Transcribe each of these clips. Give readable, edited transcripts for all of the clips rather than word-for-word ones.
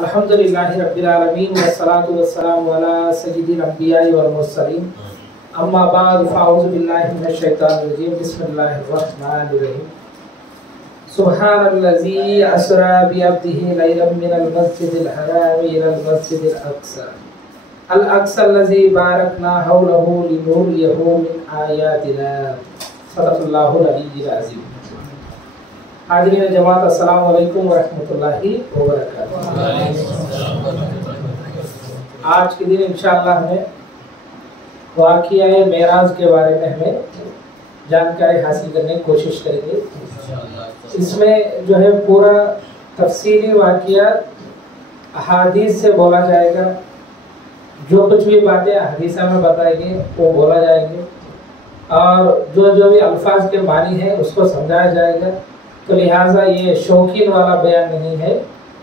अल्हम्दुलिल्लाहि रब्बिल आलमीन वस्सलातु वस्सलामु अला सय्यिदिल अंबिया'i वल मुरसलीन अम्मा बाद फ़अऊज़ु बिल्लाहि मिनश शैतानिर रजीम बिस्मिल्लाहिर रहमानिर रहीम सुब्हानल्लज़ी अस्रा बिअब्दिही लैलन मिनल मस्जिदिल हराम इलल मस्जिदिल अक़सा अल अक़सा अल्लज़ी बारकना हौलहु लिनुरियहु मिन आयातिना सदक़ल्लाहुल अलीयुल अज़ीम। हाज़रीन जमात अस्सलामु अलैकुम व रहमतुल्लाहि व बरकातुहू। आज के दिन इंशाअल्लाह हमें वाक़िया मेराज के बारे में हमें जानकारी हासिल करने की कोशिश करेंगे। इसमें जो है पूरा तफसीली वाक़िया अहादीस से बोला जाएगा, जो कुछ भी बातें हदीसा में बताएंगे वो बोला जाएंगे और जो भी अल्फाज के मानी है उसको समझाया जाएगा। तो लिहाजा ये शौकीन वाला बयान नहीं है,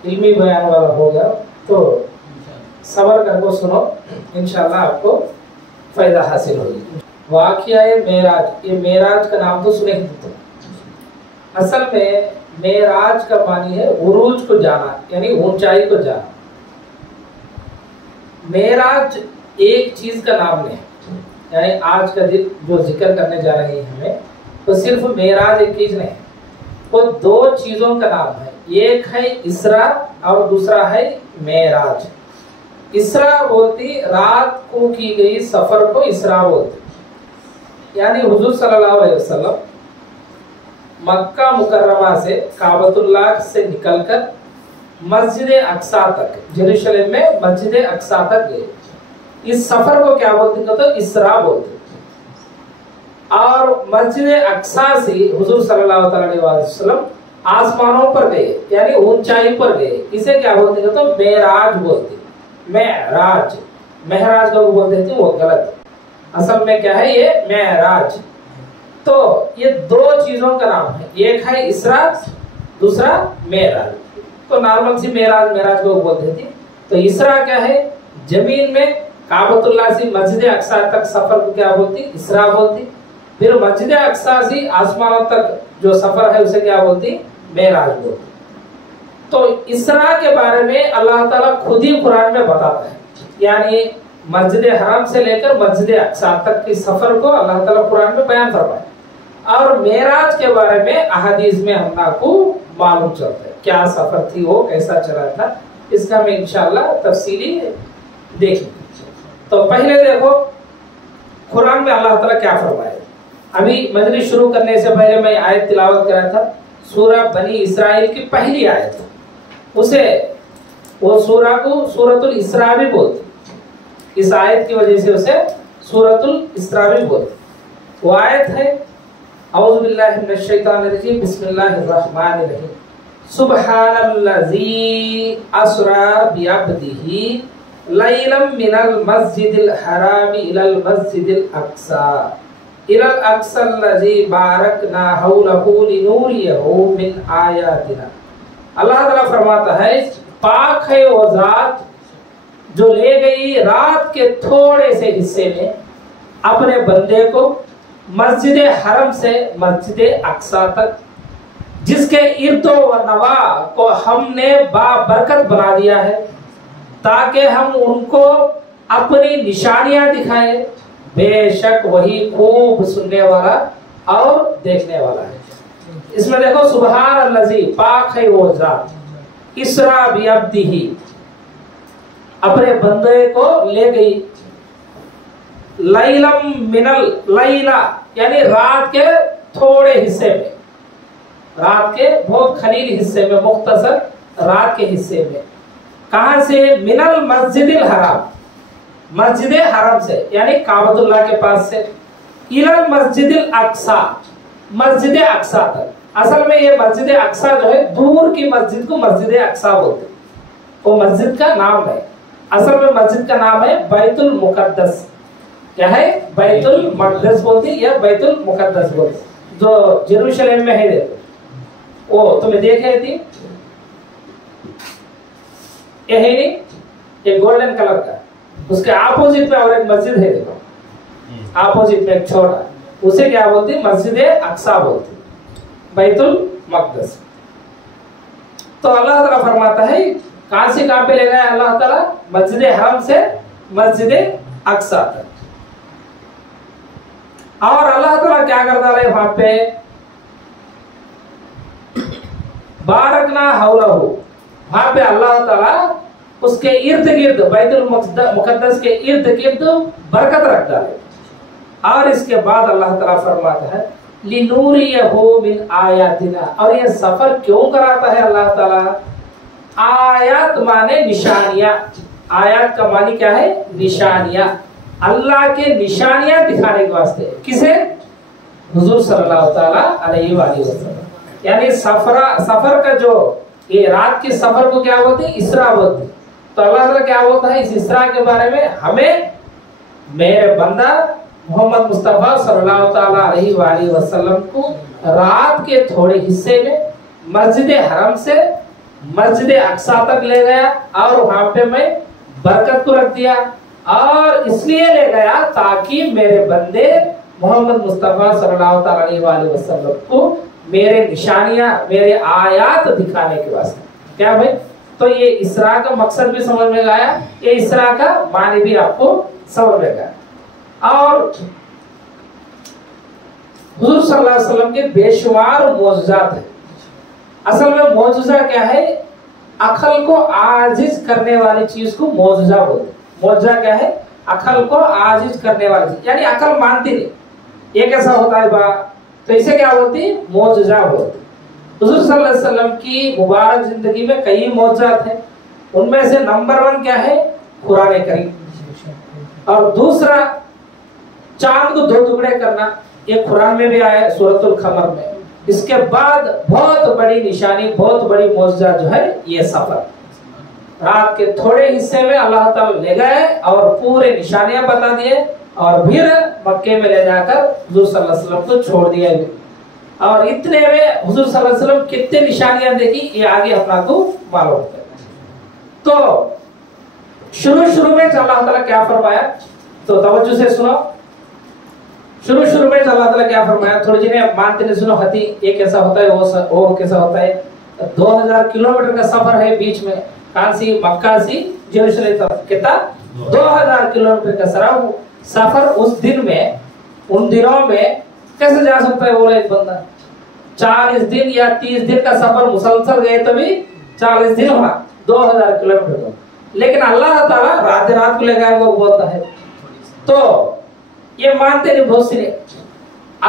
इल्मी बयान वाला होगा। तो सब्र करके सुनो, इंशाअल्लाह आपको फ़ायदा हासिल होगी। वाक़िया मेराज, ये मेराज का नाम तो सुने ही तो। असल में मेराज का मानी है उरूज को जाना, यानी ऊंचाई को जाना। मेराज एक चीज का नाम नहीं, यानी आज का दिन जो जिक्र करने जा रहे हैं हमें, तो सिर्फ मेराज एक चीज नहीं, वो दो चीजों का नाम है। एक है इसरा और दूसरा है मेराज। इसरा बोलती रात को की गई सफर को इसरा बोलती, यानी हुजूर सल्लल्लाहु अलैहि वसल्लम मक्का मुकर्रमा से काबतुल्लाह से निकलकर मस्जिद अक्सा तक, जेरूशलेम में मस्जिद अक्सा तक गए। इस सफर को क्या बोलते हैं? तो इसरा बोलते। और मस्जिद अक्सा से हुजूर सल्लल्लाहु अलैहि वसल्लम आसमानों पर गए, यानी ऊंचाई पर गए। इसे क्या बोलते हैं? तो मेराज बोलते। मेराज, महराज लोग बोलते थे, वो गलत। असल में क्या है? ये मेराज। तो ये दो चीजों का नाम है, एक है इसरा, दूसरा मेराज। तो नॉर्मल सी मेराज मेराज लोग बोलते थे। तो इसरा क्या है? जमीन में काबतुल्लाह से मस्जिद अक्सा तक सफर को क्या बोलती? इसरा बोलती। फिर मस्जिद अक्सा से आसमानों तक जो सफर है उसे क्या बोलती? मेराज बोलती। तो इसरा के बारे में अल्लाह ताला खुद ही कुरान में बताता है, यानी मस्जिद हराम से लेकर मस्जिद अक्सा तक की सफर को अल्लाह ताला कुरान में बयान फरमाया। और मेराज के बारे में अहादीस में हम आपको मालूम चलता है क्या सफर थी, वो कैसा चला था, इसका मैं इंशाअल्लाह तफसीली देखेंगे। तो पहले देखो कुरान में अल्लाह ताला क्या फरमाया। अभी मजलिस शुरू करने से पहले मैं आयत तिलावत करा था, सूरा बनी इसराइल की पहली आयत, उसे वो सूरा को सूरतुल इसरा भी बोलते। इस आयत की वजह से उसे सूरतुल इसरा भी बोलते। वो आयत है औज़ु बिल्लाहि मिनश शैतानिर रजीम बिस्मिल्लाहिर रहमानिर रहीम सुब्हानल्लज़ी अस्रा बिअब्दिही लैलन मिनल मस्जिदिल हरामी इलल मस्जिदिल अक्सा इलल अक्सा अल्लज़ी बारकना हौलहु लिनूरियहु मिन आयातिना। अल्लाह ताला फरमाता है, पाक है वो जात जो ले गई रात के थोड़े से हिस्से में अपने बंदे को मस्जिद हरम से मस्जिद अक्सा तक, जिसके इर्दो व नवा को हमने बाबरकत बना दिया है, ताकि हम उनको अपनी निशानियां दिखाएं। बेशक वही खूब सुनने वाला और देखने वाला है। इसमें देखो सुबहान अल्लज़ी, पाक है वो जात, इसरा बिअब्दिही, अपने बंदे को ले गई, लैलम मिनल लैला, यानी रात के थोड़े हिस्से में, रात के बहुत खलील हिस्से में, मुख्तसर रात के हिस्से में। कहां से? मिनल मस्जिदिल हराम, मस्जिद हरम से, यानी काबतुल्लाह के पास से, इलल मस्जिदिल अक्सा, मस्जिद अक्सा तक। असल में ये मस्जिद अक्सा जो है, दूर की मस्जिद को मस्जिद अक्सा बोलते, वो मस्जिद का नाम है। असल में मस्जिद का नाम है बैतुल मुकद्दस। क्या है? बैतुल मक़दस बोलती या बैतुल मुकद्दस बोलती, जो जेरूशलेम में है। देखो वो तुम्हें देखे थी, ये है नहीं, ये गोल्डन कलर का, उसके अपोजिट में और एक मस्जिद है। देखो अपोजिट में एक छोटा, उसे क्या बोलती? मस्जिद अक्सा बोलती, बैतुल मक़दस। تو اللہ تعالیٰ فرماتا ہے کہاں سے کہاں پہ لے گیا اللہ تعالیٰ؟ مسجد حرم سے مسجد اقصی تک. اور اللہ تعالیٰ کیا کرتا ہے وہاں پہ؟ بارکنا حولہ، وہاں پہ اللہ تعالیٰ اس کے ارد گرد بیت المقدس کے ارد گرد برکت رکھتا ہے. اور اس کے بعد اللہ تعالیٰ فرماتا ہے لِنُورِيَهُ مِنْ آیاتنا. اور یہ سفر کیوں کراتا ہے اللہ تعالیٰ؟ آیات مانے نشانیاں. آیات کا معنی کیا ہے؟ نشانیاں. اللہ کے نشانیاں دکھانے کے واسطے. کسے؟ حضور صلی اللہ تعالیٰ علیہ وآلہ وسلم. یعنی سفر کا جو یہ رات کے سفر کو کیا بولتے ہیں؟ اسراء بولتے ہیں. تو اللہ تعالیٰ کیا بولتا ہے اس اسراء کے بارے میں؟ ہمیں میرے بندہ محمد مصطفیٰ صلی اللہ تعالیٰ علیہ وآلہ وسلم کو رات کے تھوڑے حصے میں مسجد حرم سے مسجد اقصی تک لے گیا اور وہاں پہ میں برکت کو رکھ دیا. اور اس لیے لے گیا تاکہ میرے بندے محمد مصطفیٰ صلی اللہ تعالیٰ علیہ وآلہ وسلم کو میرے نشانیاں میرے آیات دکھانے کے واسطے. کیا بھائی؟ تو یہ اسراء کا مقصد بھی سمجھ میں آیا، یہ اسراء کا معنی بھی آپ کو سمجھ میں آیا. اور حضور صلی اللہ علیہ وسلم کے بے شمار معجزات ہیں. اصل میں معجزہ کیا ہے؟ عقل کو عاجز کرنے والی چیز کو معجزہ بولتے ہیں. معجزہ کیا ہے؟ عقل کو عاجز کرنے والی چیز، یعنی عقل مانتی نہیں یہ کیسا ہوتا ہے با، تو اسے کیا بولتی ہے؟ معجزہ بولتی. حضور صلی اللہ علیہ وسلم کی مبارک زندگی میں کئی معجزات ہیں. ان میں سے نمبر 1 کیا ہے؟ قرآن کریم. اور دوسرا چاند کو 2 ٹکڑے کرنا، یہ قرآن میں بھی آیا ہے سورۃ القمر میں. اس کے بعد بہت بڑی نشانی بہت بڑی معجزہ جو ہے یہ سفر. رات کے تھوڑے حصے میں اللہ تعالیٰ لے گئے اور پورے نشانیاں بتا دیے اور پھر مکے میں لے جا کر حضور صلی اللہ علیہ وسلم کو چھوڑ دیا. اور اتنے میں حضور صلی اللہ علیہ وسلم کتنے نشانیاں دیکھی یہ آگے اپنا کو معلوم ہے. تو شروع میں اللہ تعالیٰ کیا فرمایا تو توجہ سے سنو. شروع میں اللہ تعالیٰ کیا فرمایا تھوڑی جنہیں مانتے نہیں سنو ہتی یہ کیسا ہوتا ہے وہ کیسا ہوتا ہے. 2000 کلومیٹر کا سفر ہے بیچ میں کہاں سی مکہ سی یروشلم تک کتنا 2000 کلومیٹر کا سفر. اس دن میں ان دنوں میں کیسے جا سکتا ہے وہ ایک بندہ؟ 40 دن یا 30 دن کا سفر مسلسل گئے تو بھی 40 دن ہونا 2000 کلومیٹر. لیکن اللہ تعالیٰ رات کو لے گئے وہ بولتا ہے. تو یہ مانتے نہیں بہت سے.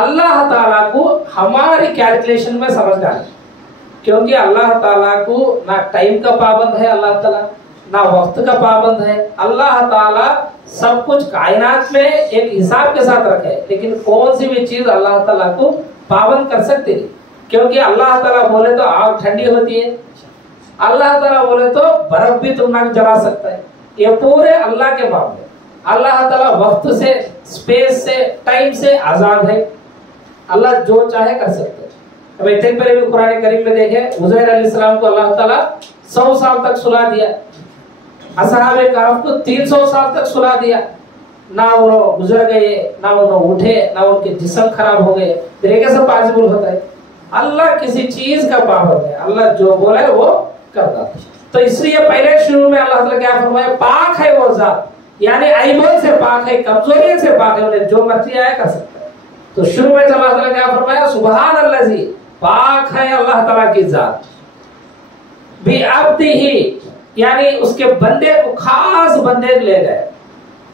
اللہ تعالیٰ کو ہماری کیلکولیشن میں سمجھ ڈالیں کیونکہ اللہ تعالیٰ کو نہ ٹائم کا پابند ہے اللہ تعالیٰ نہ وقت کا پابند ہے. اللہ تعالیٰ سب کچھ کائنات میں ایک حساب کے ساتھ رکھے لیکن کون سی بھی چیز اللہ تعالیٰ کو پابند کر سکتے نہیں کیونکہ اللہ تعالیٰ بولے تو آگ ٹھنڈی ہوتی ہے، اللہ تعالیٰ بولے تو برف بھی تم نہ جلا سکتا ہے. یہ پورے اللہ کے معاملے. اللہ تعالیٰ وقت سے اسپیس سے ٹائم سے آزاد ہے. اللہ جو چاہے کر سکتے. اب اتنے پہلے بھی قرآن کریم میں دیکھیں عزیر علیہ السلام کو اللہ تعالیٰ 100 سال تک سلا دیا. اصحاب کہف کو 300 سال تک سلا دیا. نہ وہ گزر گئے نہ وہ اٹھے نہ ان کے جسم خراب ہو گئے. پھر یہ کیسے پاسبل ہوتا ہے؟ اللہ کسی چیز کا پابند ہے، اللہ جو بولا ہے وہ کرتا ہے. تو اس لیے پہلے شروع میں اللہ تعالیٰ کیا فرمایا؟ پاک ہے وہ ذات، یعنی عیبوں سے پاک ہے، کمزوری سے پاک ہے، انہیں جو مرضی آیا کر سکتا ہے. تو شروع میں اللہ تعالیٰ کیا فرمایا؟ سبحان اللہ، پاک ہے اللہ تعالیٰ کی ذات. بعبدہ، یعنی اس کے بندے کو خاص بندے لے گئے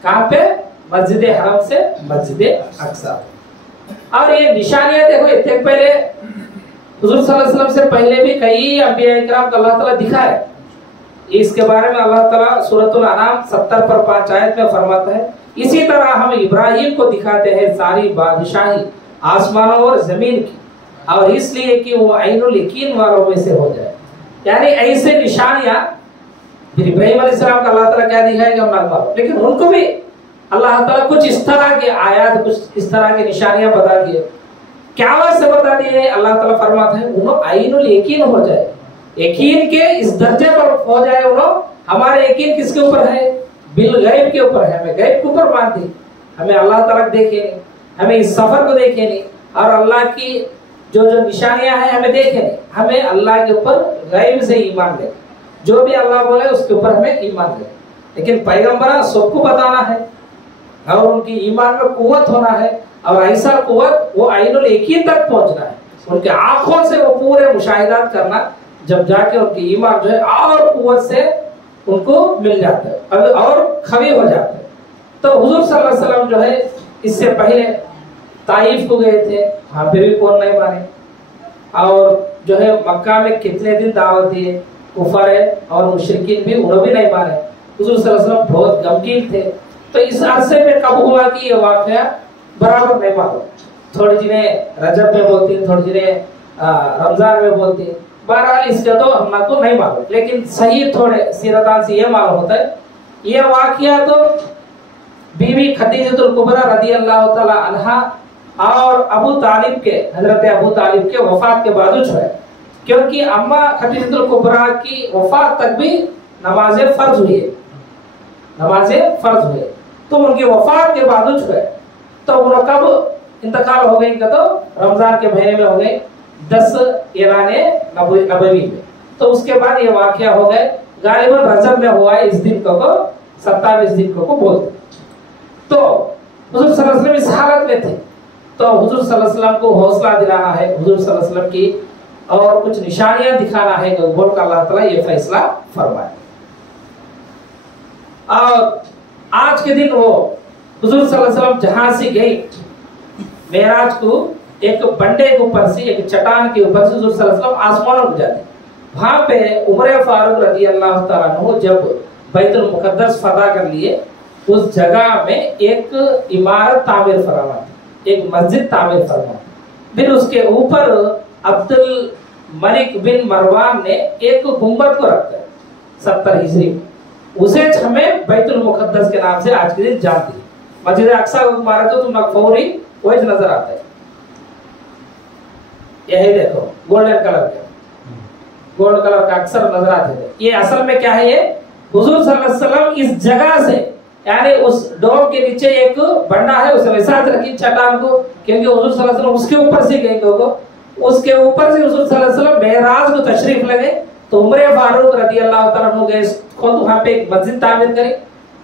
کہاں پہ؟ مسجد حرم سے مسجد اقصی. اور یہ نشانیاں دیکھو اتنے پہلے حضور صلی اللہ علیہ وسلم سے پہلے بھی کئی انبیاء کرام کو اللہ تعالیٰ دکھائے. اس کے بارے میں اللہ تعالیٰ سورۃ الانعام 70/5 آیت میں فرماتا ہے اسی طرح ہم ابراہیم کو دکھاتے ہیں ساری بادشاہی آسمانوں اور زمین کی، اور اس لیے کہ وہ عین الیقین والوں میں سے ہو جائے. یعنی ایسے نشانیاں پھر ابراہیم علیہ السلام کا اللہ تعالیٰ کیا دکھائے گا معلوم، لیکن ان کو بھی اللہ تعالیٰ کچھ اس طرح کے آیات کچھ اس طرح کی نشانیاں بتا دیے. کیا واسطے بتا دیے؟ اللہ تعالیٰ فرماتے ہیں انہوں عین الیقین ہو جائے، یقین کے اس درجے پر ہو جائے. انہوں ہمارے یقین کس کے اوپر ہے؟ بالغیب کے اوپر ہے. ہمیں غیب کے اوپر مانتے، ہمیں اللہ تعالیٰ دیکھے نہیں، ہمیں اس سفر کو دیکھے نہیں، اور اللہ کی جو نشانیاں ہیں ہمیں دیکھے نہیں، ہمیں اللہ کے اوپر غیب سے ایمان لے, جو بھی اللہ بولے اس کے اوپر ہمیں ایمان لے. لیکن پیغمبر سب کو بتانا ہے اور ان کی ایمان میں قوت ہونا ہے, اور ایسا قوت وہ عین الیقین تک پہنچنا ہے, ان کے آنکھوں سے وہ پورے مشاہدات کرنا, جب جا کے ان کی ایمان جو ہے اور قوت سے ان کو مل جاتا ہے اور قوی ہو جاتا ہے. تو حضور صلی اللہ علیہ وسلم جو ہے اس سے پہلے طائف کو گئے تھے, وہاں پہ بھی کون نہیں مانے, اور جو ہے مکہ میں کتنے دن دعوت دیے, کفار اور مشرکین بھی انہوں بھی نہیں مانے. حضور صلی اللہ علیہ وسلم بہت غمگین تھے. تو اس عرصے میں کب ہوا کہ یہ واقعہ برابر نہیں معلوم, تھوڑی جنہیں رجب میں بولتی ہیں, تھوڑی جنہیں رمضان میں بولتی ہیں, بہرحال اس کا تو ہم کو نہیں معلوم. لیکن صحیح تھوڑے سیرتان سے یہ معلوم ہوتا ہے یہ واقعہ تو بی بی خدیجہ الکبریٰ رضی اللہ تعالی عنہا اور ابو طالب کے, حضرت ابو طالب کے وفات کے بعد جو ہے, کیونکہ اماں خدیجہ الکبریٰ کی وفات تک بھی نماز فرض ہوئی ہے, نماز فرض ہوئے, تو ان کی وفات کے بعد جو ہے تو وہ کب انتقال ہو گئی ان کا, تو رمضان کے مہینے میں ہو گئے 10 اعلان نبوی میں. تو اس کے بعد یہ واقعہ ہو گئے, غالباً رجب میں ہوا ہے, اس دن کو 27 دن کو بولتے. تو حضور صلی اللہ علیہ وسلم اس حالت میں تھے, تو حضور صلی اللہ علیہ وسلم کو حوصلہ دلانا ہے, حضور صلی اللہ علیہ وسلم کی اور کچھ نشانیاں دکھانا ہے, بول کر اللہ تعالیٰ یہ فیصلہ فرمائے. اور آج کے دن وہ حضور صلی اللہ علیہ وسلم جہاں سے گئے معراج کو, ایک بنڈے کے اوپر سے, ایک چٹان کے اوپر سے حضور صلی اللہ علیہ وسلم آسمانوں کو جاتے. وہاں پہ عمر فاروق رضی اللہ تعالیٰ عنہ جب بیت المقدس فتح کر لیے, اس جگہ میں ایک عمارت تعمیر فرما, ایک مسجد تعمیر فرما. پھر اس کے اوپر عبد الملک بن مروان نے ایک گنبد کو رکھا 70 ہجری, اسے ہمیں بیت المقدس کے نام سے آج کے دن جانتے ہیں. مسجد اقصی کو عمارت تو مغفوری وہی نظر آتا ہے, یہی دیکھو گولڈن کلر کا, گولڈ کلر کا اکثر نظر آتے ہیں. یہ اصل میں کیا ہے, یہ حضور صلی اللہ علیہ وسلم اس جگہ سے, یعنی اس ڈوم کے نیچے ایک بنڈا ہے, اس نے ساتھ رکھی چٹان کو, کیونکہ حضور صلی اللہ علیہ وسلم اس کے اوپر سے گئے, اس کے اوپر سے حضور صلی اللہ علیہ وسلم معراج کو تشریف لگے. تو عمر فاروق رضی اللہ تعالیٰ عنہ گئے, خود وہاں پہ ایک مسجد تعمیر کری,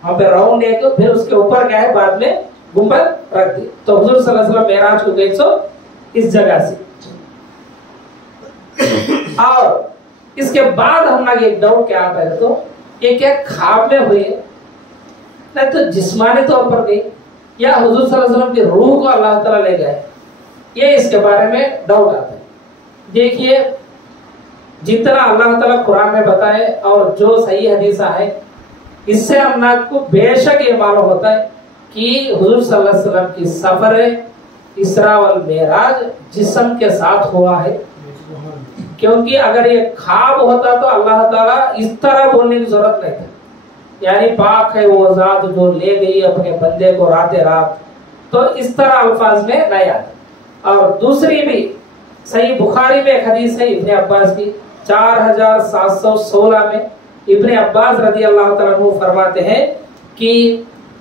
وہاں پہ راؤنڈ ایک, پھر اس کے اوپر کیا ہے بعد میں گنبد رکھ دی. تو حضور صلی اللہ علیہ وسلم معراج کو گئے سو اس جگہ سے. اور اس کے بعد ہم نے ایک ڈاؤٹ کیا آتا ہے, تو یہ کیا خواب میں ہوئی ہے, نہ تو جسمانی طور پر گئی, یا حضور صلی اللہ علیہ وسلم کی روح کو اللہ تعالیٰ لے گئے, یہ اس کے بارے میں ڈاؤٹ آتا ہے. دیکھیے جتنا اللہ تعالیٰ قرآن میں بتائے اور جو صحیح حدیث ہے, اس سے ہم کو بے شک یہ معلوم ہوتا ہے کہ حضور صلی اللہ علیہ وسلم کی سفر اسراء والمعراج جسم کے ساتھ ہوا ہے. کیونکہ اگر یہ خواب ہوتا تو اللہ تعالیٰ اس طرح بولنے کی ضرورت نہیں تھی, یعنی پاک ہے وہ ذات جو لے گئی اپنے بندے کو رات رات, تو اس طرح الفاظ میں نہیں آتے. اور دوسری بھی صحیح بخاری میں ایک حدیث ہے ابن عباس کی 4716 میں, ابن عباس رضی اللہ تعالیٰ عنہ فرماتے ہیں کہ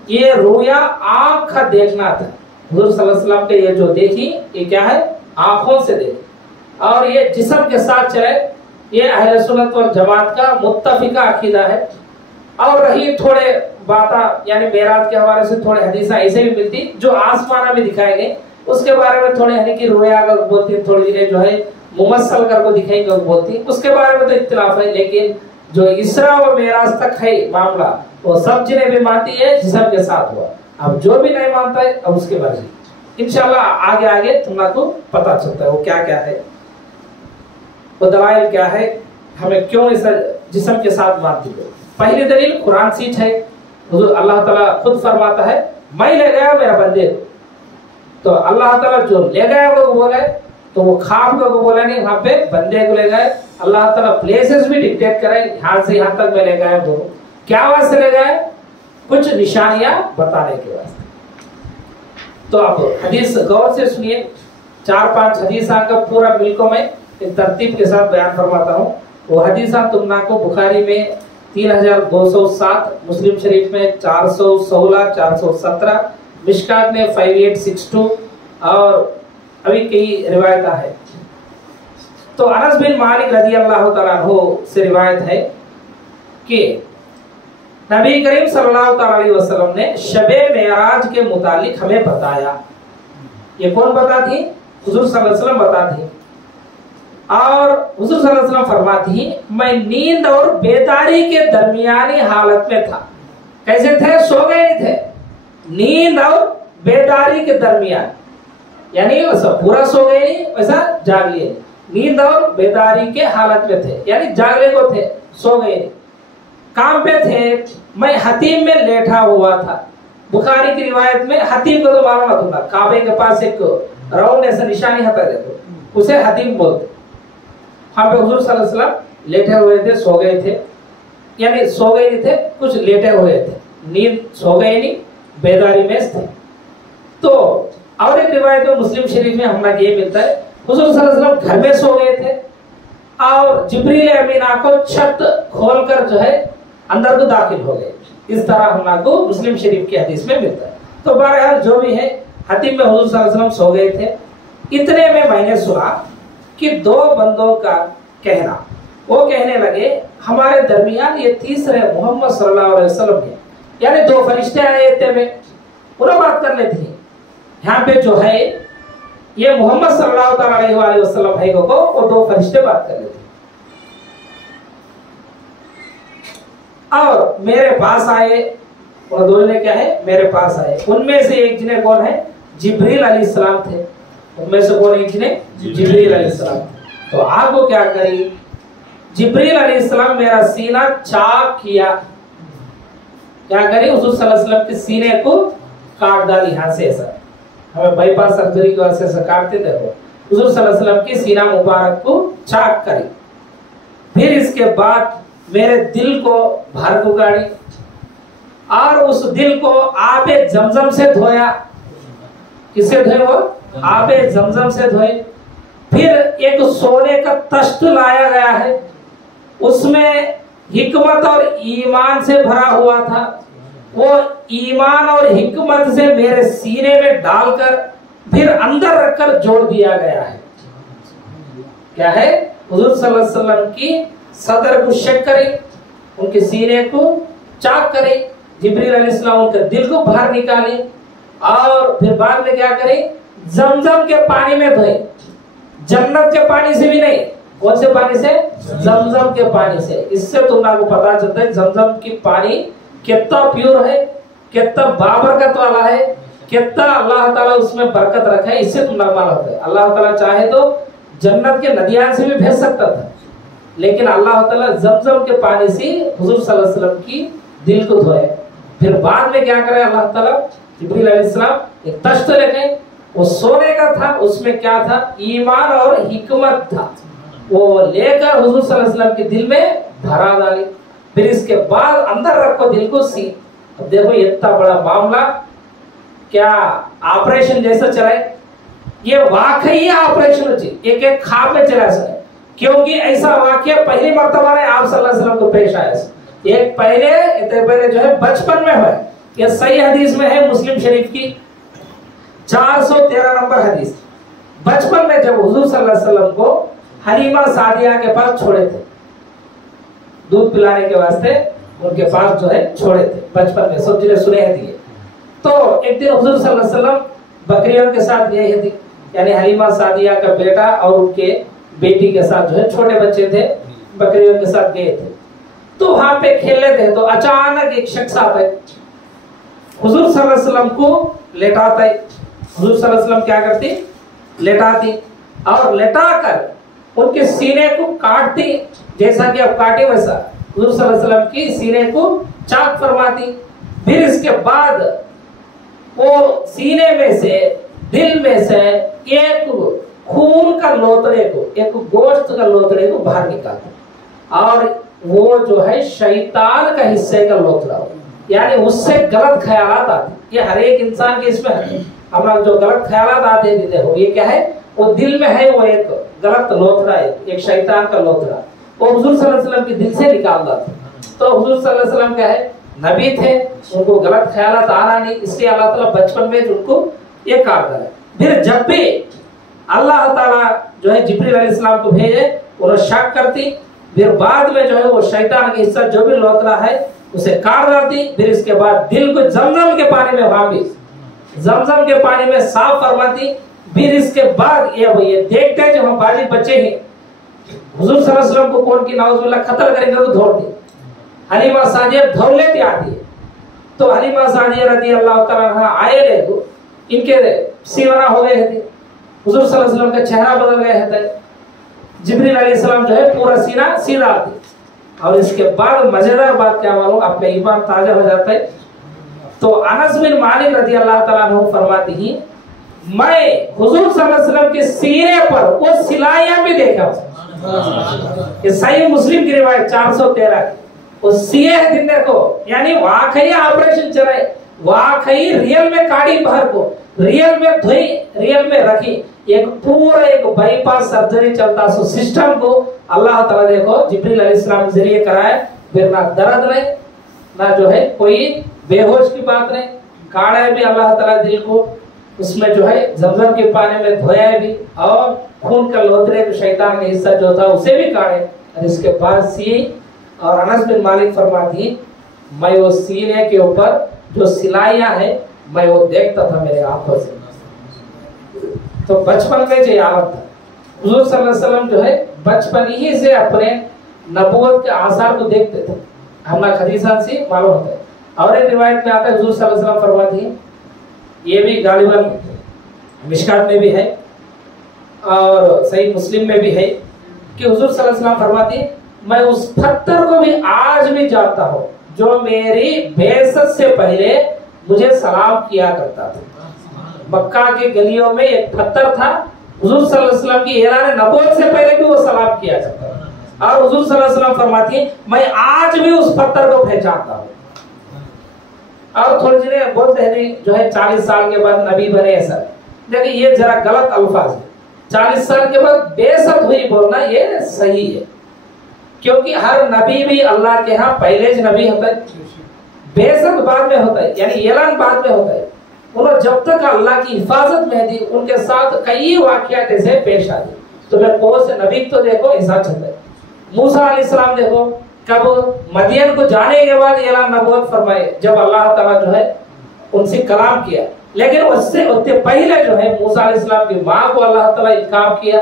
یہ رویا آنکھ کا دیکھنا تھا. حضور صلی اللہ علیہ وسلم کے یہ جو دیکھی یہ کیا ہے, آنکھوں سے دیکھی, اور یہ جسم کے ساتھ چلے. یہ اہل سنت والجماعت کا متفقہ عقیدہ ہے. اور رہی تھوڑے باتیں, یعنی معراج کے حوالے سے تھوڑے حدیثیں ایسے بھی ملتی جو آسمانہ میں دکھائے گئے, اس کے بارے میں تھوڑے یعنی کہ رویا کا بولتی ہیں, تھوڑی دیر جو ہے ممثل کر کو دکھائیں گے بولتی ہیں, اس کے بارے میں تو اختلاف ہے. لیکن جو اسراء و معراج تک ہے معاملہ, وہ سب جنہیں بھی مانتی ہے جسم کے ساتھ ہوا. اب جو بھی نہیں مانتا ہے اب اس کے مرضی, انشاءاللہ آگے آگے تم کو پتا چلتا ہے وہ کیا کیا ہے, وہ دلائل کیا ہے, ہمیں کیوں اس جسم کے ساتھ مانتی ہے. پہلی دلیل قرآن سیٹ ہے. حضور اللہ تعالیٰ خود فرماتا ہے میں لے گیا میرا بندے کو. تو اللہ تعالیٰ جو لے گیا وہ بولے, تو وہ خواب کو بولا نہیں, وہاں پہ بندے کو لے گئے. اللہ تعالیٰ پلیسز بھی ڈکٹیٹ کرے, یہاں سے یہاں تک میں لے گیا وہ کیا واسطے لے گئے, کچھ نشانیاں بتانے کے واسطے. تو اب حدیث غور سے سنیے, 4-5 حدیثاں کا پورا ملکوں میں ایک ترتیب کے ساتھ بیان فرماتا ہوں. وہ حدیثاں تم کو بخاری میں 3207, مسلم شریف میں 416, 417, مشکات میں 5862, اور ابھی کئی روایتیں ہیں. تو انس بن مالک رضی اللہ تعالیٰ عنہ سے روایت ہے کہ نبی کریم صلی اللہ تعالیٰ علیہ وسلم نے شب معراج کے متعلق ہمیں بتایا. یہ کون بتا تھی؟ حضور صلی اللہ علیہ وسلم بتا تھی. اور حضور صلی اللہ علیہ وسلم فرماتی ہیں میں نیند اور بیداری کے درمیانی حالت میں تھا. کیسے تھے؟ سو گئے نہیں تھے، نیند اور بیداری کے درمیان، یعنی ویسا پورا سو گئے نہیں، ویسا جاگ لیے. نیند اور بیداری کے حالت میں تھے، یعنی جاگنے کو تھے، سو گئے نہیں. کام پہ تھے، میں حتیم میں لیٹا ہوا تھا. بخاری کی روایت میں حتیم کو تو معلوم ہوگا، کعبے کے پاس ایک راؤنڈ ایسا نشانی ہوتا ہے، دیکھو اسے حتیم بولتے. وہاں پہ حضور صلی اللہ علیہ وسلم لیٹے ہوئے تھے، سو گئے تھے، یعنی سو گئے نہیں تھے، کچھ لیٹے ہوئے تھے، نیند سو گئے نہیں، بیداری میں تھے. تو اور ایک روایت میں مسلم شریف میں ہم یہ ملتا ہے حضور صلی اللہ علیہ وسلم گھر میں سو گئے تھے اور جبریل امین کو چھت کھول کر جو ہے اندر کو داخل ہو گئے. اس طرح ہم کو مسلم شریف کی حدیث میں ملتا ہے. تو بہرحال جو بھی ہے حتیم میں حضور صلی اللہ علیہ وسلم سو گئے تھے. اتنے میں نے سنا کہ دو بندوں کا کہنا، وہ کہنے لگے ہمارے درمیان یہ تیسرے محمد صلی اللہ علیہ وسلم ہے، یعنی دو فرشتے آئے تھے، میں پورا بات کر لیتے ہیں. یہاں پہ جو ہے یہ محمد صلی اللہ تعالیٰ علیہ وسلم ہے کو وہ دو فرشتے بات کر لیتے ہیں. اور میرے پاس آئے، اور دو نے کیا ہے میرے پاس آئے. ان میں سے ایک جنہیں کون ہے؟ جبریل علیہ السلام تھے. ان میں سے کون ایک جنہیں؟ جبریل علیہ السلام. تو آپ کو کیا کری؟ جبریل علیہ السلام میرا سینہ چاک کیا. کیا کری؟ حضور صلی اللہ علیہ وسلم کے سینے کو کاٹ ڈالی. یہاں سے ایسا ہمیں بائی پاس سرجری کی وجہ سے ایسا کاٹتے تھے، حضور صلی اللہ علیہ وسلم کی سینہ مبارک کو چاک کری. پھر اس کے بعد میرے دل کو باہر کو گاڑی اور اس دل کو آب زمزم سے دھویا. کس سے دھوئے؟ وہ آب زمزم سے دھوئے. پھر ایک سونے کا تشت لایا گیا ہے، اس میں حکمت اور ایمان سے بھرا ہوا تھا. وہ ایمان اور حکمت سے میرے سینے میں ڈال کر پھر اندر رکھ کر جوڑ دیا گیا ہے. کیا ہے؟ حضور صلی اللہ علیہ وسلم کی صدر کو شک کرے، ان کے سینے کو چاک کرے. جبریل علیہ السلام ان کے دل کو باہر نکالے اور پھر بعد میں کیا کرے؟ زمزم کے پانی میں دھوئے. جنت کے پانی سے بھی نہیں. کون سے پانی سے؟ زمزم کے پانی سے. اس سے تم کو پتا چلتا ہے زمزم کی پانی کتنا پیور ہے، کتنا بابرکت والا ہے، کتنا اللہ تعالیٰ اس میں برکت رکھا ہے. اس سے تم معلوم ہوتا ہے اللہ تعالیٰ چاہے تو جنت کے ندیان سے بھی بھیج سکتا تھا، لیکن اللہ تعالیٰ زمزم کے پانی سے حضور صلی اللہ علیہ وسلم کی دل کو دھوئے. پھر بعد میں کیا کرے اللہ تعالیٰ؟ جبریل علیہ السلام ایک تشت لے گئے، وہ سونے کا تھا، اس میں کیا تھا؟ ایمان اور حکمت تھا. وہ لے کر حضور صلی اللہ علیہ وسلم کے دل میں بھرا ڈالی. پھر اس کے بعد اندر رکھو دل کو سی. اب دیکھو اتنا بڑا معاملہ کیا آپریشن جیسا چلا ہے. یہ واقعی آپریشن ایک ایک خواب میں چلا سکے، کیونکہ ایسا واقعہ پہلی مرتبہ نے آپ صلی اللہ علیہ وسلم کو پیش آیا. ایک پہلے جو ہے بچپن میں ہوئے. یہ صحیح حدیث میں ہے مسلم شریف کی 413 نمبر حدیث. بچپن میں جب حضور صلی اللہ علیہ وسلم کو حلیمہ سعدیہ کے پاس چھوڑے تھے، دودھ پلانے کے واسطے ان کے پاس جو ہے چھوڑے تھے بچپن میں، سب جنہیں سنے دیے. تو ایک دن حضور صلی اللہ علیہ وسلم بکریوں کے ساتھ گئے تھے، یعنی حلیمہ سعدیہ کا بیٹا اور ان کے بیٹی کے ساتھ جو ہے چھوٹے بچے تھے، بکریوں کے ساتھ گئے تھے. تو وہاں پہ کھیل رہے تھے تو اچانک ایک شخص آتا ہے، حضور صلی اللہ علیہ وسلم کو لیٹاتا ہے. حضور صلی اللہ علیہ وسلم کیا کرتی؟ لیٹاتی اور لیٹا کر ان کے سینے کو کاٹتی، جیسا کہ اب کاٹے ویسا حضور صلی اللہ علیہ وسلم کی سینے کو چاک فرماتی. پھر اس کے بعد وہ سینے میں سے، دل میں سے ایک خون کا لوتڑے کو، ایک گوشت کا لوتڑے کو باہر نکالتا، اور وہ جو ہے شیطان کا حصے کا لوتڑا ہو، یعنی اس سے غلط خیالات آتے. یہ ہر ایک انسان کے اس میں ہے، ہمارا جو غلط خیالات آتے ہیں وہ یہ کیا ہے؟ وہ دل میں ہے، وہ ایک غلط لوتڑا ہے، ایک شیطان کا لوتڑا. وہ حضور صلی اللہ علیہ وسلم کے دل سے نکالتا تھا. تو حضور صلی اللہ علیہ وسلم کیا ہے؟ نبی تھے، ان کو غلط خیالات آنا نہیں، اس لیے اللہ تعالیٰ بچپن میں ان کو یہ کاٹ ڈالا. پھر جب بھی اللہ تعالیٰ جو ہے جبریل علیہ السلام کو بھیجے، انہوں شک کرتی، پھر بعد میں جو ہے وہ شیطان کا حصہ جو بھی لوترا ہے اسے کاٹ ڈالتی، پھر اس کے بعد دل کو زمزم کے پانی میں واپس زمزم کے پانی میں صاف فرماتی، پھر اس کے بعد یہ دیکھتے ہیں جب ہم باجی بچے ہیں حضور صلی اللہ علیہ وسلم کو کون کی نعوذ باللہ قتل کریں گے تو دھوڑتی، حلیمہ سعدیہ دھوڑ لیتی آتی ہے، تو حلیمہ سعدیہ رضی اللہ تعالیٰ عنہ آئے لے تو ان کے سیورہ ہو گئے تھے، حضور صلی اللہ علیہ وسلم کا چہرہ بدل گئے تھے، جبریل علیہ السلام جو ہے پورا سینہ سیدھا آتی، اور اس کے بعد مزیدار بات کیا معلوم، اپنے ایمان تازہ ہو جاتا ہے۔ تو انس بن مالک رضی اللہ تعالیٰ عنہ فرماتی ہیں میں حضور صلی اللہ علیہ وسلم کے سینے پر وہ سلائیاں بھی دیکھا ہوں، یہ صحیح مسلم کی روایت 413 کی، وہ سیے دیکھنے کو یعنی واقعی آپریشن چلائے، واقعی ریل میں کاڑی باہر کو ریل میں دھوئی، ریل میں رکھی، ایک پورا ایک بائی پاس سرجری چلتا سو سسٹم کو اللہ تعالیٰ دیکھو جبریل علیہ السلام ذریعے کرائے، پھر نہ درد نہیں نہ جو ہے کوئی بے ہوش کی بات نہیں، کاڑا بھی اللہ تعالیٰ دل کو اس میں جو ہے زمزم کے پانی میں دھویا بھی، اور خون کا لوترے کو شیطان کا حصہ جو تھا اسے بھی کاڑے، اور اس کے بعد سی، اور انس بن مالک فرماتی میں وہ سینے کے اوپر جو سلائیاں ہیں میں وہ دیکھتا تھا میرے آنکھوں سے۔ تو بچپن میں جو عالم تھا حضور صلی اللہ علیہ وسلم جو ہے بچپن ہی سے اپنے نبوت کے آثار کو دیکھتے تھے، ہم حدیثاں سے معلوم ہوتا ہے۔ اور ایک روایت میں آتا ہے حضور صلی اللہ علیہ وسلم فرماتی ہیں، یہ بھی غالباً مشکات میں بھی ہے اور صحیح مسلم میں بھی ہے کہ حضور صلی اللہ علیہ وسلم فرماتی ہیں میں اس پتھر کو بھی آج بھی جانتا ہوں جو میری بعثت سے پہلے مجھے سلام کیا کرتا تھا۔ مکہ کے گلیوں میں ایک پتھر تھا، حضور صلی اللہ علیہ وسلم کی اعلان نبوت سے پہلے بھی وہ سلام کیا کرتا تھا، اور حضور صلی اللہ علیہ وسلم فرماتی ہیں میں آج بھی اس پتھر کو پہچانتا ہوں۔ اور تھوڑے جنہیں بولتے ہیں جو ہے 40 سال کے بعد نبی بنے ایسا، لیکن یہ ذرا غلط الفاظ ہے، 40 سال کے بعد بعثت ہوئی بولنا یہ صحیح ہے، کیونکہ ہر نبی بھی اللہ کے ہاں پہلے نبی ہوتا ہے، بعثت بعد میں ہوتا ہے، یعنی اعلان بعد میں ہوتا ہے۔ انہوں جب تک اللہ کی حفاظت میں دی ان کے ساتھ کئی واقعات ایسے پیش آئے، تو میں کون سے نبی تو دیکھو ایسا چلتا ہے، موسیٰ علیہ السلام دیکھو کب مدین کو جانے کے بعد اعلان نبوت فرمائے جب اللہ تعالیٰ جو ہے ان سے کلام کیا، لیکن اس سے پہلے جو ہے موسیٰ علیہ السلام کی ماں کو اللہ تعالیٰ انکار کیا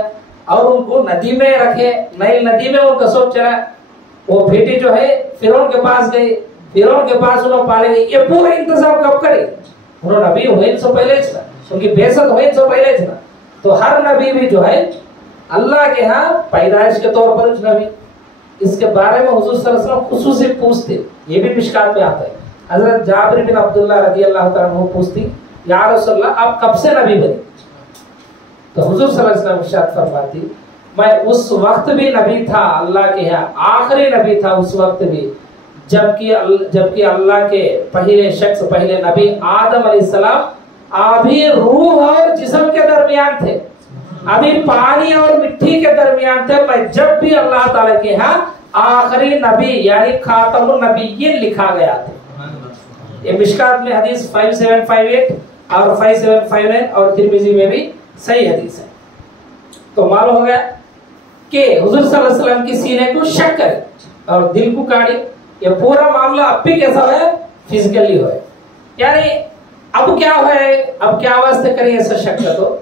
اور ان کو ندی میں رکھے، نیل ندی میں ان کا سوچ چلا، وہ بیٹی جو ہے فرعون کے پاس گئی، فرعون کے پاس انہوں پالے گئی، یہ پورا انتظام کب کرے؟ انہوں نبی ہوئے ان سے پہلے چھنا، ان کی بعثت ہوئے ان سے پہلے چھنا، تو ہر نبی بھی جو ہے اللہ کے ہاں پیدائش کے طور پر نبی، اس کے بارے میں حضور صلی اللہ علیہ وسلم خصوصی پوچھتے، یہ بھی مشکات میں آتا ہے، حضرت جابر بن عبداللہ رضی اللہ تعالیٰ عنہ پوچھتی یا رسول اللہ آپ کب سے نبی بنے؟ تو حضور صلی اللہ علیہ وسلم ارشاد فرماتی میں اس وقت بھی نبی تھا اللہ کے ہاں، آخری نبی تھا اس وقت بھی جبکہ اللہ کے پہلے شخص پہلے نبی آدم علیہ السلام ابھی روح اور جسم کے درمیان تھے، ابھی پانی اور مٹی کے درمیان تھے، میں جب بھی اللہ تعالیٰ کے ہاں آخری نبی یعنی خاتم النبیین لکھا گیا تھا۔ یہ مشکات میں حدیث 5758 اور 5759 اور ترمذی میں بھی صحیح حدیث ہے۔ تو معلوم ہو گیا کہ حضور صلی اللہ علیہ وسلم کی سینے کو شک کرے اور دل کو کاڑی، یہ پورا معاملہ اب بھی کیسا ہے؟ فزیکلی ہوئے، یعنی اب کیا ہوئے، اب کیا واسطے کریں ایسا شک کا؟ تو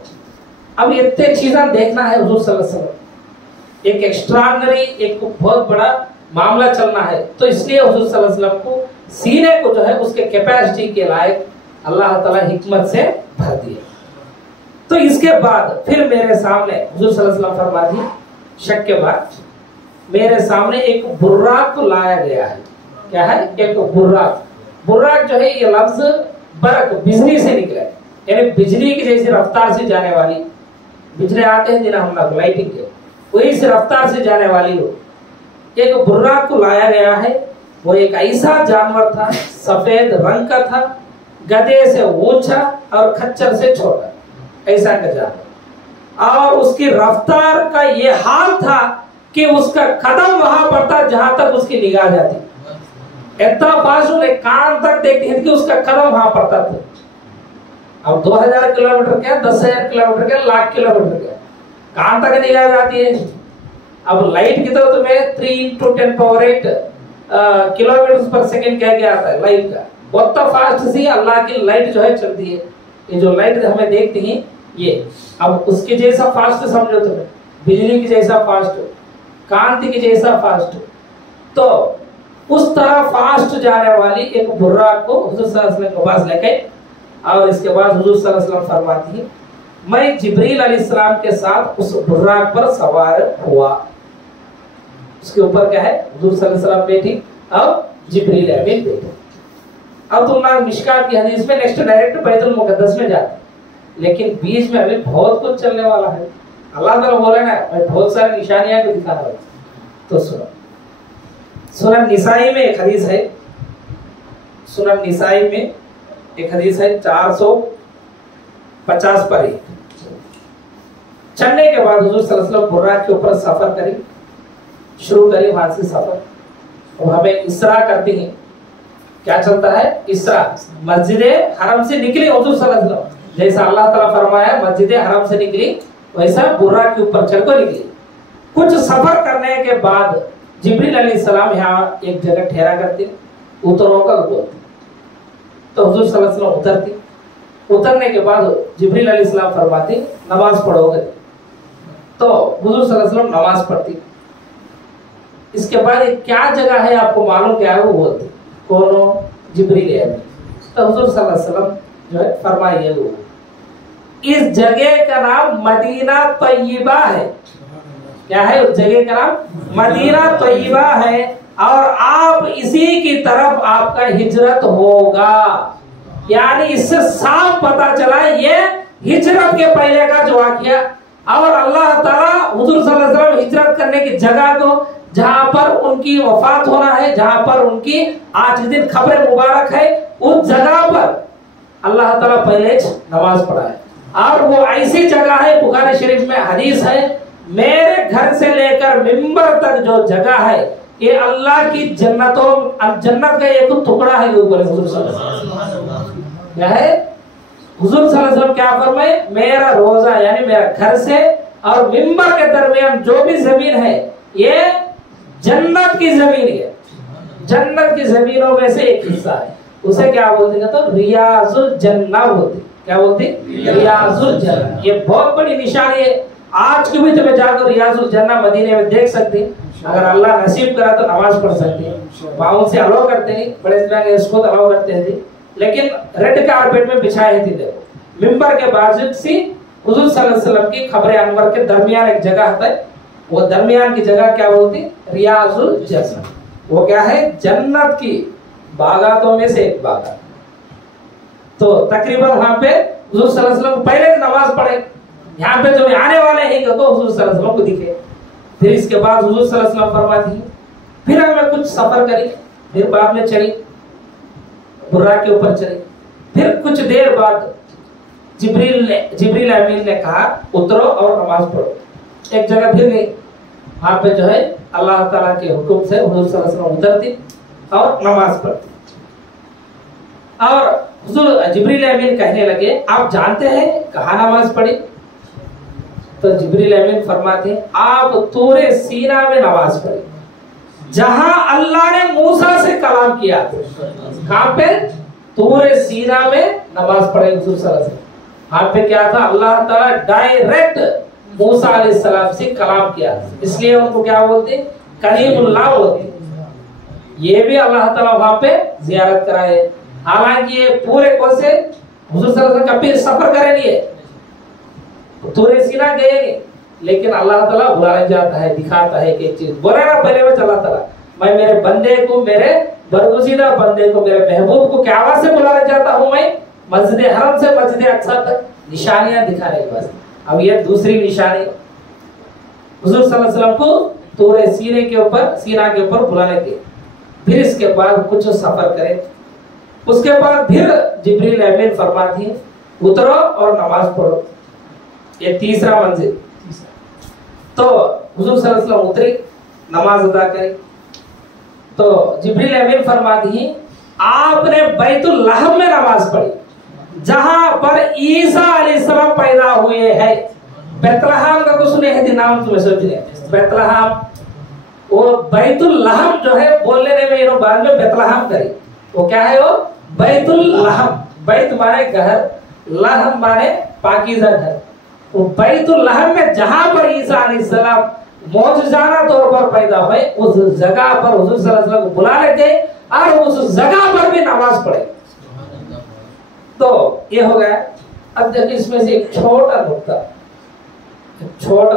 اب اتنے چیزیں دیکھنا ہے حضور صلی اللہ علیہ وسلم، ایک ایکسٹرانری ایک بہت بڑا معاملہ چلنا ہے، تو اس لیے حضور صلی اللہ علیہ وسلم کو سینے کو جو ہے اس کے کیپیسٹی کے لائق اللہ تعالیٰ حکمت سے بھر دیا۔ تو اس کے بعد پھر میرے سامنے حضور صلی اللہ علیہ وسلم فرماتی شک کے بعد میرے سامنے ایک براق لایا گیا ہے۔ کیا ہے؟ ایک براق۔ براق جو ہے یہ لفظ برق بجلی سے نکلا ہے، یعنی بجلی کی جیسی رفتار سے جانے والی، بجلی آتے ہیں جنہیں ہم لوگ لائٹنگ کے، وہی سے رفتار سے جانے والی ہو، ایک براق کو لایا گیا ہے۔ وہ ایک ایسا جانور تھا، سفید رنگ کا تھا، گدھے سے اونچا اور کھچر سے چھوٹا، ایسا کا جانور، اور اس کی رفتار کا یہ حال تھا کہ اس کا قدم وہاں پڑتا جہاں تک اس کی نگاہ جاتی، اتنا بازو نے کان تک دیکھتی ہے کہ اس کا قدم وہاں پڑتا تھا۔ اب 2000 کلومیٹر کیا، 10,000 کلومیٹر کیا، لاکھ کلومیٹر کیا، कहां तक निगाह जाती है। अब लाइट की तो तुम्हें 3 × 10⁸ किलोमीटर पर सेकंड कह के आता है लाइट का, बहुत फास्ट सी अल्लाह की लाइट जो है चलती है। ये जो लाइट हमें देखती है ये, अब उसके जैसा फास्ट समझो तुम्हें, बिजली की जैसा फास्ट, कांति की जैसा फास्ट, तो उस तरह फास्ट जाने वाली एक बुर्राक को हुजूर सल्लल्लाहु अलैहि वसल्लम के पास लेके, और इसके बाद हुजूर सल्लल्लाहु अलैहि वसल्लम फरमाती है मैं जिब्रील अलैहिस्सलाम के साथ उस बुर्राक पर सवार हुआ। उसके ऊपर क्या है, हुजूर सल्लल्लाहु अलैहि वसल्लम बैठी और जिब्रील अमीन बैठे। अब तुम ना मिशकात की हदीस में नेक्स्ट डायरेक्ट बैतुल मुकद्दस में जाते, लेकिन बीच में अभी बहुत कुछ चलने वाला है। अल्लाह ताला बोले ना मैं बहुत सारी निशानियां को दिखाने वाला। तो सुनो, सुनन निसाई में एक हदीस है, सुनन निसाई में एक हदीस है 450 पर एक। चढ़ने के बाद हुजूर सल्लल्लाहु अलैहि वसल्लम बुर्राक के ऊपर सफर करी, शुरू करी वहां से सफर, और हमें इसरा करते हैं। क्या चलता है, इसरा, मस्जिद हरम से निकली हुजूर सल्लल्लाहु अलैहि वसल्लम, जैसा अल्लाह ताला फरमाया मस्जिद हरम से निकली, वैसा बुर्राक के ऊपर चढ़कर निकली। कुछ सफर करने के बाद जिब्रील अलैहिस्सलाम यहाँ एक जगह ठहरा करते, उतरो का बोलते, तो हुजूर सल्लल्लाहु अलैहि वसल्लम उतरती। उतरने के बाद जिब्रील अलैहिस्सलाम फरमाते नमाज पढ़ोगे, तो हुजूर सल्लल्लाहु अलैहि वसल्लम नमाज पढ़ती। इसके बाद एक क्या जगह है आपको मालूम क्या है, वो बोलते कौन, जिब्रील अमीन। तो हुजूर सल्लल्लाहु अलैहि वसल्लम जो है फरमाइए वो, इस जगह का नाम मदीना तय्यबा है। क्या है उस जगह का नाम, मदीना तय्यबा है, और आप इसी की तरफ आपका हिजरत होगा। यानी इससे साफ पता चला ये हिजरत के पहले का जो वाकया, और अल्लाह ताला हुजूर सल्लल्लाहु अलैहि वसल्लम हिजरत करने की जगह को, जहां पर उनकी वफात होना है, जहां पर उनकी आज के दिन खबरें मुबारक है, उस जगह पर अल्लाह ताला पहले नमाज पढ़ा है। और वो ऐसी जगह है, बुखारी शरीफ में हदीस है, मेरे घर से लेकर मिंबर तक जो जगह है ये अल्लाह की जन्नतों, जन्नत का एक टुकड़ा है। ऊपर हुजूर सल्लल्लाहु अलैहि वसल्लम क्या है, हुजूर सल्लल्लाहु अलैहि वसल्लम क्या फरमाए, मेरा रोजा यानी मेरा घर से और मिंबर के दरमियान जो भी जमीन है ये जन्नत की जमीन है, जन्नत की जमीनों में से एक हिस्सा है। उसे क्या बोलते हैं, तो रियाजुल जन्ना बोलते। क्या बोलते, रियाजुल जन्ना। ये बहुत बड़ी निशानी है। आज की भी तुम्हें जाकर रियाजुल जन्ना मदीने में देख सकते हैं, अगर अल्लाह नसीब करा तो नमाज पढ़ सकते हैं। बाउंड से अलाउ करते हैं, बड़े इसको अलाउ करते हैं, लेकिन रेड कारपेट में बिछाए थे। देखो मिंबर के बाजू से हुजूर सल्लल्लाहु अलैहि वसल्लम की खबरे अनवर के दरमियान एक जगह होता है, वो दरमियान की जगह क्या बोलती, रियाजुल जन्ना। वो क्या है, जन्नत की बागातों में से एक बागात। तो तकरीबन वहां पे हुजूर सल्लल्लाहु अलैहि वसल्लम पहले नमाज पढ़े, यहाँ पे जो आने वाले हैं तो हुजूर सल्लल्लाहु अलैहि वसल्लम को दिखे। फिर इसके बाद हुजूर सल्लल्लाहु अलैहि वसल्लम फरमाती, फिर हमें कुछ सफर करी, फिर बाद में चढ़ी, बुर्राक के ऊपर चढ़ी। फिर कुछ देर बाद जिब्रील अमीन ने कहा उतरो और नमाज पढ़ो। एक जगह फिर गई, वहां पे जो है अल्लाह ताला के हुक्म से हुजूर सल्लल्लाहु अलैहि वसल्लम उतरती और नमाज पढ़ती। और हुजूर जिब्रील अमीन कहने लगे आप जानते हैं कहाँ नमाज पढ़ी? तो जिब्रील अमीन फरमाते आप तूरे सीना में नमाज पढ़ी, जहां अल्लाह ने मूसा से कलाम किया। कहां पे? तूरे सीना में नमाज पढ़े हुजूर सल्लल्लाहु अलैहि वसल्लम। वहां पे क्या था, अल्लाह ताला डायरेक्ट मूसा अलैहिस्सलाम से कलाम किया, इसलिए उनको क्या बोलते, कलीमुल्लाह बोलते। ये भी अल्लाह ताला वहां पे जियारत कराए। हालांकि ये पूरे को से हुजूर सल्लल्लाहु अलैहि वसल्लम कभी सफर करे नहीं है, तूरे सीना गए नहीं, लेकिन अल्लाह ताला बुलाने जाता है, दिखाता है एक चीज। बोले ना पहले में अल्लाह ताला, मैं मेरे बंदे को, मेरे बरगुज़ीदा बंदे को, मेरे महबूब को क्या आवाज से बुलाने जाता हूं, मैं मस्जिद हरम से मस्जिद अक्सा तक निशानियां दिखाने के बाद। अब ये दूसरी निशानी हुजूर सल्लल्लाहु अलैहि वसल्लम को तूरे सीने के ऊपर, सीना के ऊपर बुलाने के। फिर इसके बाद कुछ सफर करे, उसके बाद फिर जिब्रील अमीन फरमाती उतरो और नमाज पढ़ो। ये तीसरा मंजिल। तो हुजूर सल्लल्लाहु अलैहि वसल्लम उतरी, नमाज अदा करी। तो जिब्रील अमीन फरमाती आपने बैतुल लहम में नमाज पढ़ी, जहां पर ईसा अलैहिस्सलाम पैदा हुए हैं। बेतलहम का कुछ सुने हैं नाम तुम्हें सोच रहे बेतलहम वो बैतुल लहम जो है बोलने में इन्होंने बाद में बेतलहम करी वो क्या है वो बैतुल लहम बैत माने घर लहम माने पाकीज़ा घर वो बैतुल लहम में जहां पर ईसा अलैहिस्सलाम मौजूदाना तौर पर पैदा हुए उस जगह पर हुजूर सल्लल्लाहु अलैहि वसल्लम को बुला लेते और उस जगह पर भी नमाज पढ़े। तो ये हो गया। अब देखिए इसमें से एक छोटा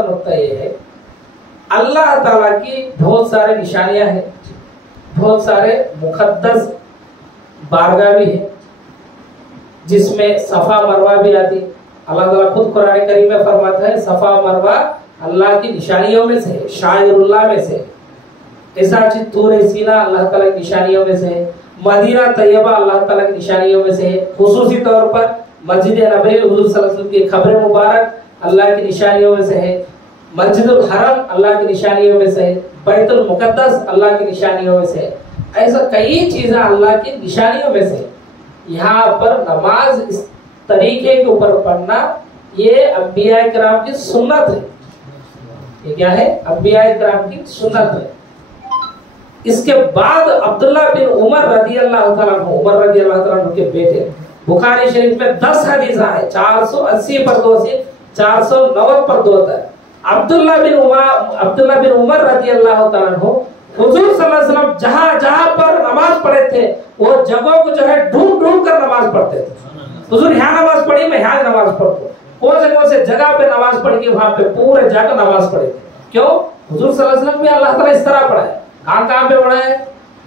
नुक्ता ये है अल्लाह ताला की बहुत सारे निशानियां हैं, बहुत सारे मुकद्दस बारगाह भी है जिसमें सफा मरवा भी आती। अल्लाह ताला खुद कुरान करीम में फरमाता है सफा मरवा अल्लाह की निशानियों में से है, शाइरुल्लाह में से। ऐसा चीज तूर सीना अल्लाह ताला की निशानियों में से है, मदीना तैयबा अल्लाह ताला की निशानियों में से है, खुसूसी तौर पर मस्जिद नबवी हुजूर सल्लल्लाहु अलैहि वसल्लम की खबरें मुबारक अल्लाह की निशानियों में से है, मस्जिदुल हरम अल्लाह की निशानियों में से है, बैतुल मुकद्दस अल्लाह की निशानियों में से है। ऐसा कई चीजें अल्लाह की निशानियों में से। यहाँ पर नमाज इस तरीके के ऊपर पढ़ना ये अंबिया किराम की सुन्नत है। ये क्या है? अंबिया किराम की सुन्नत है। इसके बाद अब्दुल्ला बिन उमर रदी अल्लाह तआला अन्हु के बेटे बुखारी शरीफ में 10 हदीस है 480 पर 2 से 490 पर 2 तक। अब्दुल्ला बिन उमर रदी अल्लाह तआला अन्हु हुजूर सल्लल्लाहु अलैहि वसल्लम जहां पर नमाज पढ़े थे वो जगहों को जो है ढूंढ कर नमाज पढ़ते थे। हुजूर यहाँ नमाज पढ़ी मैं यहाँ नमाज पढ़ता वो जगह से जगह पे नमाज पढ़ के वहां पे पूरे जाकर नमाज पढ़े थे। क्यों? हुजूर सल्लल्लाहु अलैहि वसल्लम में अल्लाह ताला इस तरह पढ़ाया। कहां पे पढ़ाया?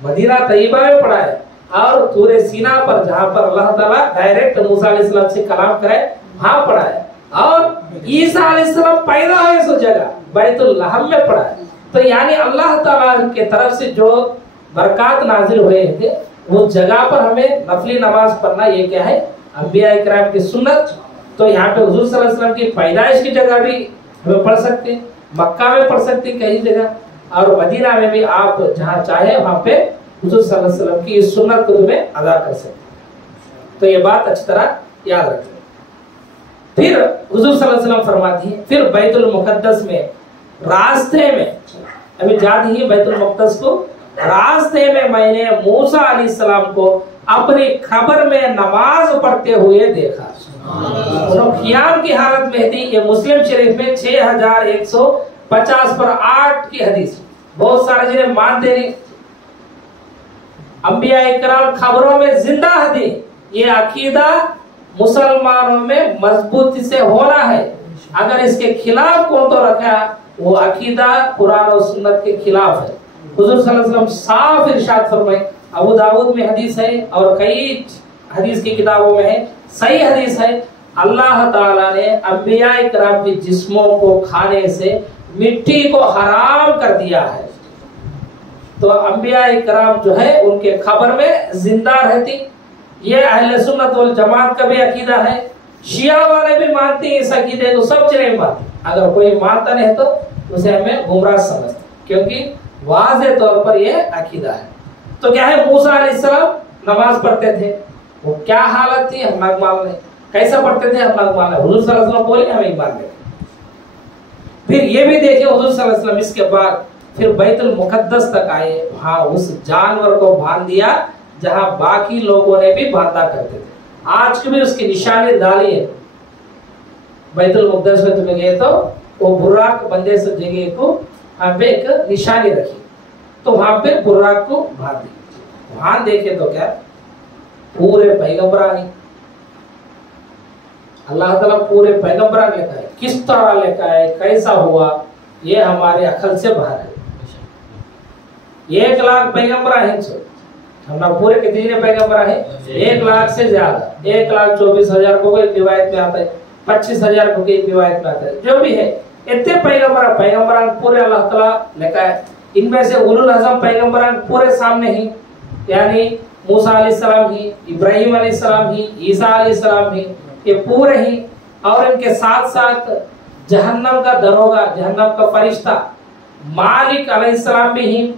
मदीना तैयबा में पढ़ाया और तूर सीना पर जहां पर अल्लाह ताला डायरेक्ट मूसा अलैहिस्सलाम से कलाम करे वहां पढ़ाया। और ईसा अलैहिस्सलाम पैदा हुए उस जगह बैतुल लहम में पढ़ाया। तो यानी अल्लाह ताला की तरफ से जो बरकत नाजिल हुए थे वो जगह पर हमें नफली नमाज पढ़ना ये क्या है? अंबिया इकराम की सुन्नत। तो यहाँ पे हुजूर सल्लल्लाहु अलैहि वसल्लम की पैदाइश की जगह भी हमें पढ़ सकते, मक्का में पढ़ सकते कई जगह, और मदीना में भी आप जहाँ चाहे वहाँ पे हुजूर सल्लल्लाहु अलैहि वसल्लम की इस सुन्नत को तुम्हें अदा कर सकते। तो ये बात अच्छी तरह याद रखें। फिर हुजूर सल्लल्लाहु अलैहि वसल्लम फरमाती है फिर बैतुल मुकद्दस में रास्ते में अभी याद ही बैतुल मुकद्दस को रास्ते में मैंने मूसा अलैहिस्सलाम को अपनी खबर में नमाज पढ़ते हुए देखा। क़ियाम की हालत में थी। ये मुस्लिम शरीफ में 6150 पर 8 की हदीस। बहुत सारे जिन्हें मानते नहीं अंबिया इकराम खबरों में जिंदा हदीस ये अकीदा मुसलमानों में मजबूती से होना है। अगर इसके खिलाफ कौन तो रखा वो अकीदा कुरान और सुन्नत के खिलाफ है। हुजूर सल्लल्लाहु अलैहि वसल्लम साफ इरशाद फरमाए, अबू दाऊद में हदीस है और कई हदीस की किताबों में है, सही हदीस है, अल्लाह ताला ने अंबिया इकराम के जिस्मों को खाने से मिट्टी को हराम कर दिया है। तो अंबिया इकराम जो है उनके खबर में जिंदा रहती। ये अहले सुन्नत वल जमात का भी अकीदा है। शिया वाले भी मानते हैं इस अकीदे को, सब जगह मानते। अगर कोई मानता नहीं तो उसे हमें गुमराह समझते, क्योंकि वाज़े तौर पर यह अकीदा है। तो क्या है? मूसा अलैहिस्सलाम नमाज पढ़ते थे, वो क्या हालत थी हम मान लें, कैसा पढ़ते थे हम मान लें। हुजूर सल्लल्लाहु अलैहि वसल्लम बोले हमें मान लें। फिर ये भी देखिए हुजूर सल्लल्लाहु अलैहि वसल्लम इसके बाद फिर बैतुल मुकद्दस तक आए, वहां उस जानवर को बांध दिया जहां बाकी लोगों ने भी बांधा करते थे। आज की भी उसकी निशानी डाली है। बैतुल मुकद्दस में तुम्हें गए तो वो बुर्राक बंदे से जगह को वहां पे एक निशानी रखी, तो वहां पे बुर्राक को बांध दी। वहां देखे तो क्या पूरे पैगंबर है, अल्लाह ताला पूरे पैगंबर लेकर है, किस तरह लेकर है, कैसा हुआ, ये हमारे अकल से बाहर है। 1 लाख पैगंबर हैं, हमारा पूरे कितने पैगंबर है? 1 लाख से ज्यादा, 1,24,000 को एक रिवायत में आता है, 25,000 को एक रिवायत में आता है। जो भी है इतने पैगंबर पूरे अल्लाह ताला लेकर है। इनमें से उलुल अज़म पैगंबर पूरे सामने ही, यानी मूसा अलैहिस्सलाम ही, इब्राहिम अलैहिस्सलाम ही, ईसा अलैहिस्सलाम ही, ये पूरे ही। और इनके साथ साथ जहन्नम का दरोगा, जहन्नम का फरिश्ता मालिक अलैहिस्सलाम भी ही,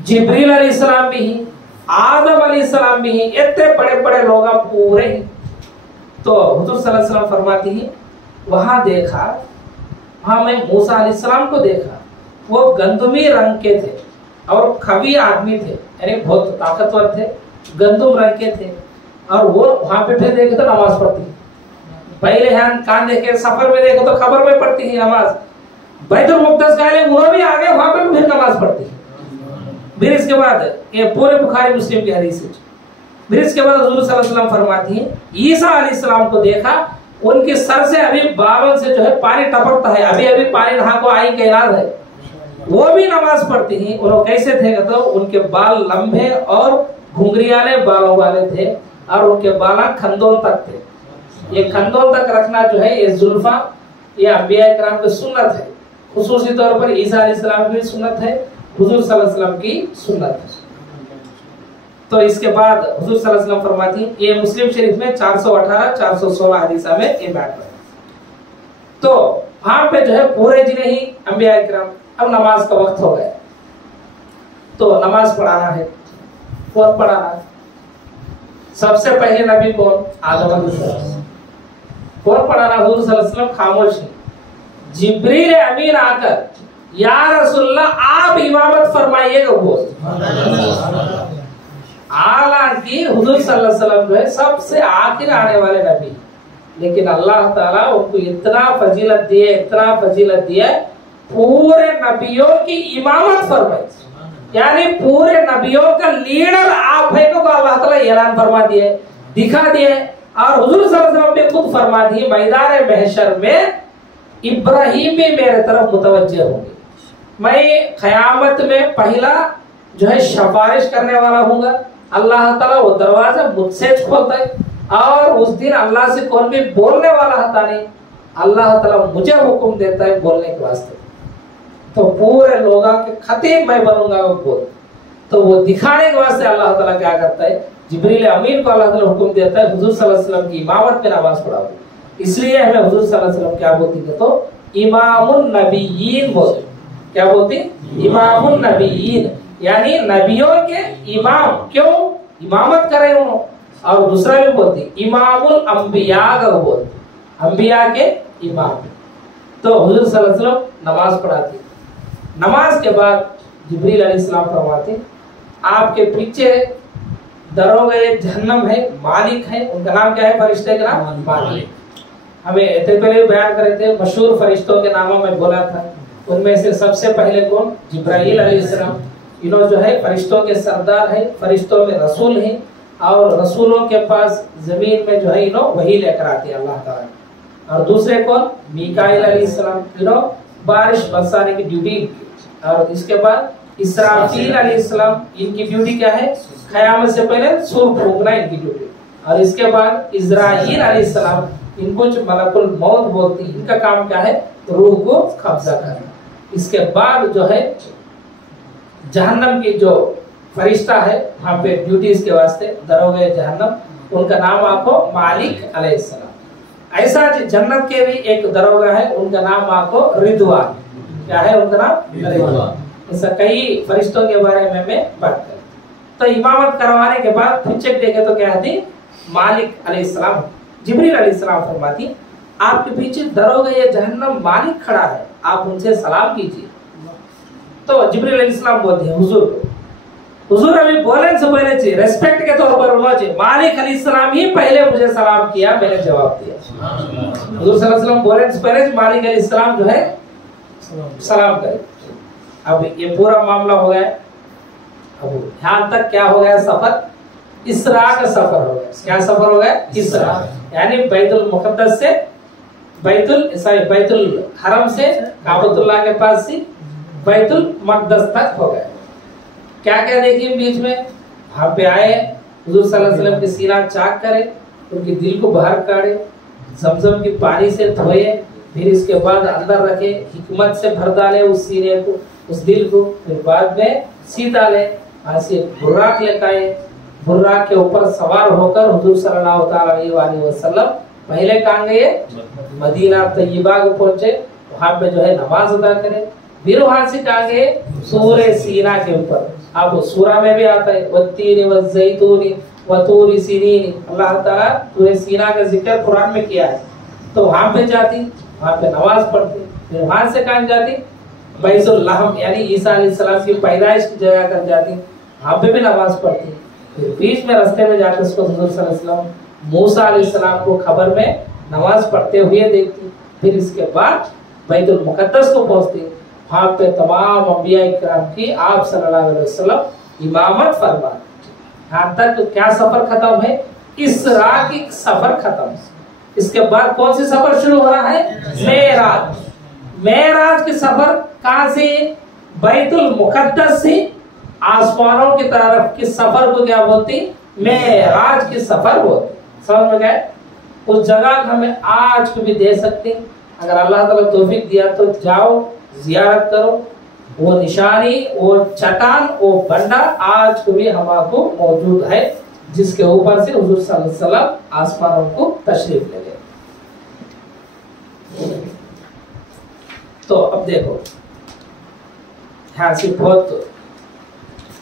जिब्रील अलैहिस्सलाम भी ही, आदम अलैहिस्सलाम भी ही, इतने बड़े बड़े लोग पूरे ही। तो हुजूर सल्लल्लाहु अलैहि वसल्लम फरमाती है वहां देखा वहां मैं मूसा अलैहिस्सलाम को देखा, वो गंदुमी रंग के थे और खबी आदमी थे, यानी बहुत ताकतवर थे, गंदुम रंग के थे। और वो वहां पे फिर देखे तो नमाज पढ़ती, पहले कान देखे, सफर में देखे तो खबर में पढ़ती है नमाज, बैतुल मुक़द्दस गए वो भी आगे वहां पे फिर नमाज पढ़ती है। फिर इसके बाद ये पूरे बुखारी मुस्लिम की हदीस है। फिर इसके बाद हुजूर सल्लल्लाहु अलैहि वसल्लम फरमाती हैं, ईसा अलैहिस्सलाम को देखा, उनके सर से अभी बालों से जो है पानी टपकता है, अभी अभी पानी नहा को आई के इलाज है, वो भी नमाज पढ़ती थी। वो कैसे थे तो उनके बाल लंबे और घुंघरियाले बालों वाले थे और उनके बाल खंदों तक थे। ये खंदों तक रखना जो है ये जुल्फा, ये अंबिया किराम की सुन्नत है, खुसूसी तौर पर ईसा अलैहिस्सलाम की सुन्नत है, हुजूर सल्लल्लाहु अलैहि वसल्लम की सुन्नत है। तो इसके बाद हुजूर सल्लल्लाहु अलैहि वसल्लम फरमाती, ये मुस्लिम शरीफ में 418 416 हदीसा में ये बात है। तो वहां पे जो है पूरे दिन ही अंबिया किराम, अब नमाज का वक्त हो गया तो नमाज पढ़ाना है, कौन पढ़ाना है? सबसे पहले नबी कौन? आदम अलैहिस्सलाम। कौन पढ़ाना? हुजूर सल्लल्लाहु अलैहि वसल्लम खामोश हैं। जिब्रील अमीन आकर, या रसूलल्लाह आप इमामत फरमाइएगा। वो हालांकि हुजूर सल्लल्लाहु अलैहि वसल्लम जो है सबसे आखिर आने वाले नबी, लेकिन अल्लाह ताला उनको इतना फजीलत दिए, इतना फजीलत दिया, पूरे नबियों की इमामत फरमाई, यानी पूरे नबियों का लीडर आप है को अल्लाह ताला ऐलान फरमा दिए, दिखा दिए। और हुजूर सल्लल्लाहु अलैहि वसल्लम ने खुद फरमा दी, मैदान महशर में इब्राहिम भी मेरे तरफ मुतवज्जे होंगे, मैं क़यामत में पहला जो है सिफारिश करने वाला हूँगा, अल्लाह ताला वो दरवाजा मुझसे खोलता है और उस दिन अल्लाह से कौन भी बोलने वाला होता नहीं, अल्लाह ताला मुझे हुक्म देता है बोलने के वास्ते, तो पूरे लोगों के खतीब मैं बनूंगा वो बोल। तो वो दिखाने के वास्ते अल्लाह ताला क्या करता है, जिब्रील अमीन को अल्लाह ताला हुक्म देता है हुजूर सल्लल्लाहु अलैहि वसल्लम की इमामत में नमाज पढ़ाओ। इसलिए हमें हुजूर सल्लल्लाहु अलैहि वसल्लम क्या बोलती है, तो इमामुन नबिय्यीन बोलते। क्या बोलती? इमामुन नबिय्यीन, यानी नबियों के इमाम। क्यों इमामत करे उन्होंने? और दूसरा भी बोलती इमामुल अंबिया का बोलते, अंबिया के इमाम। तो हुजूर सल्लल्लाहु अलैहि वसल्लम नमाज पढ़ाती। नमाज के बाद जिब्रील अलैहिस्सलाम फरमाते, आपके पीछे दरोगे जहन्नम है, मालिक है, उनका नाम क्या है? फरिश्ते का नाम मालिक। हमें पहले बयान करे थे मशहूर फरिश्तों के नामों में बोला था, उनमें से सबसे पहले कौन? जिब्राइल अलैहिस्सलाम। इन्हों जो है फरिश्तों के सरदार है, फरिश्तों में रसूल है, और रसूलों के पास जमीन में जो है इन्हों वही लेकर आते हैं अल्लाह ताला। और दूसरे कौन? मीकाईल अलैहिस्सलाम, इन्हों बारिश बरसाने की ड्यूटी। और इसके बाद इसराफील अलैहिस्सलाम, इनकी ड्यूटी क्या है? क़यामत से पहले सूर फूंकना इनकी ड्यूटी। और इसके बाद इज़राइल अलैहिस्सलाम, इनको जो मलकुल मौत बोलती, इनका काम क्या है? रूह को कब्जा करना। इसके बाद जो है जहन्नम की जो फरिश्ता है वहां पे ड्यूटीज के वास्ते दरोगे जहन्नम, उनका नाम आपको मालिक अलैहिस्सलाम। ऐसा जन्नत के भी एक दरोगा है, उनका नाम आपको रिदवान। क्या है उनका नाम? रिदवान। ऐसा कई फरिश्तों के बारे में मैं बात करें। तो इमामत करवाने के बाद फिर चेक देखे तो क्या है? मालिक अलैहिस्सलाम। जिब्रील अलैहिस्सलाम फरमाती, आपके पीछे दरोगा ये जहन्नम मालिक खड़ा है, आप उनसे सलाम कीजिए। तो जिब्रील अलैहिस्सलाम बोलते हैं हुजूर को, हुजूर अभी बोलने से पहले चाहिए रेस्पेक्ट के तौर पर होना चाहिए, मालिक अलैहिस्सलाम ही पहले मुझे सलाम किया, मैंने जवाब दिया। हुजूर सल्लल्लाहु अलैहि वसल्लम बोलने से पहले मालिक अलैहिस्सलाम जो है सलाम करे। अब ये पूरा मामला हो गया। अब यहाँ तक क्या हो गया? सफर इसरा का सफर हो गया। क्या सफर हो गया? इसरा, यानी बैतुल मुक़द्दस से बैतुल हरम से काबतुल्लाह के पास से बैतुल मक़दस तक हो गया। क्या क्या देखिए बीच में? वहां पे आए, हुजूर सल्लल्लाहु अलैहि वसल्लम के सीना चाक करे, उनके दिल को बाहर काढ़े, जमजम की पानी से धोए, फिर इसके बाद अंदर रखे, हिकमत से भर डाले उस सीने को, उस दिल को, फिर बाद में सीधा ले, वहां से बुर्राक लेकर आए, बुर्राक के ऊपर सवार होकर हुजूर सल्लल्लाहु अलैहि वसल्लम पहले कहाँ गए? मदीना तैयबा को पहुंचे, वहां पे जो है नमाज अदा करे। फिर वहां से कहाँ गए? सूरे सीना के ऊपर। अब सूरा में भी आता है वत्तीन वज़ैतून वतूर सीनीन, अल्लाह ताला सूरे सीना का जिक्र कुरान में किया है। तो वहां पे जाती, वहां पे नमाज पढ़ती, پھر وہاں سے کہاں جاتی؟ بیت اللحم یعنی عیسیٰ علیہ السلام کی پیدائش کی جگہ کر جاتی، وہاں پہ بھی نماز پڑھتی. پھر بیچ میں راستے میں جا کے اس کو حضور صلی اللہ علیہ وسلم موسیٰ علیہ السلام کو خبر میں نماز پڑھتے ہوئے دیکھتی. پھر اس کے بعد بیت المقدس کو پہنچتی، وہاں پہ تمام انبیاء کرام کی آپ صلی اللہ علیہ وسلم امامت فرماتے. یہاں تک کیا سفر ختم ہے؟ اسراء کی سفر ختم. اس کے بعد کون سی سفر شروع ہو رہا ہے؟ معراج. معراج کی سفر کہاں سے؟ بیت المقدس سے آسمانوں کی طرف کی سفر کو کیا بولتی؟ معراج کی سفر بولتی. سمجھ میں گئے؟ اس جگہ ہمیں آج کو بھی دے سکتے، اگر اللہ تعالیٰ توفیق دیا تو جاؤ زیارت کرو. وہ نشانی، وہ چٹان، وہ بندہ آج کو بھی ہمارے کو موجود ہے، جس کے اوپر سے حضور صلی اللہ علیہ وسلم آسمانوں کو تشریف لے گئے. تو اب دیکھو یہاں سے بہت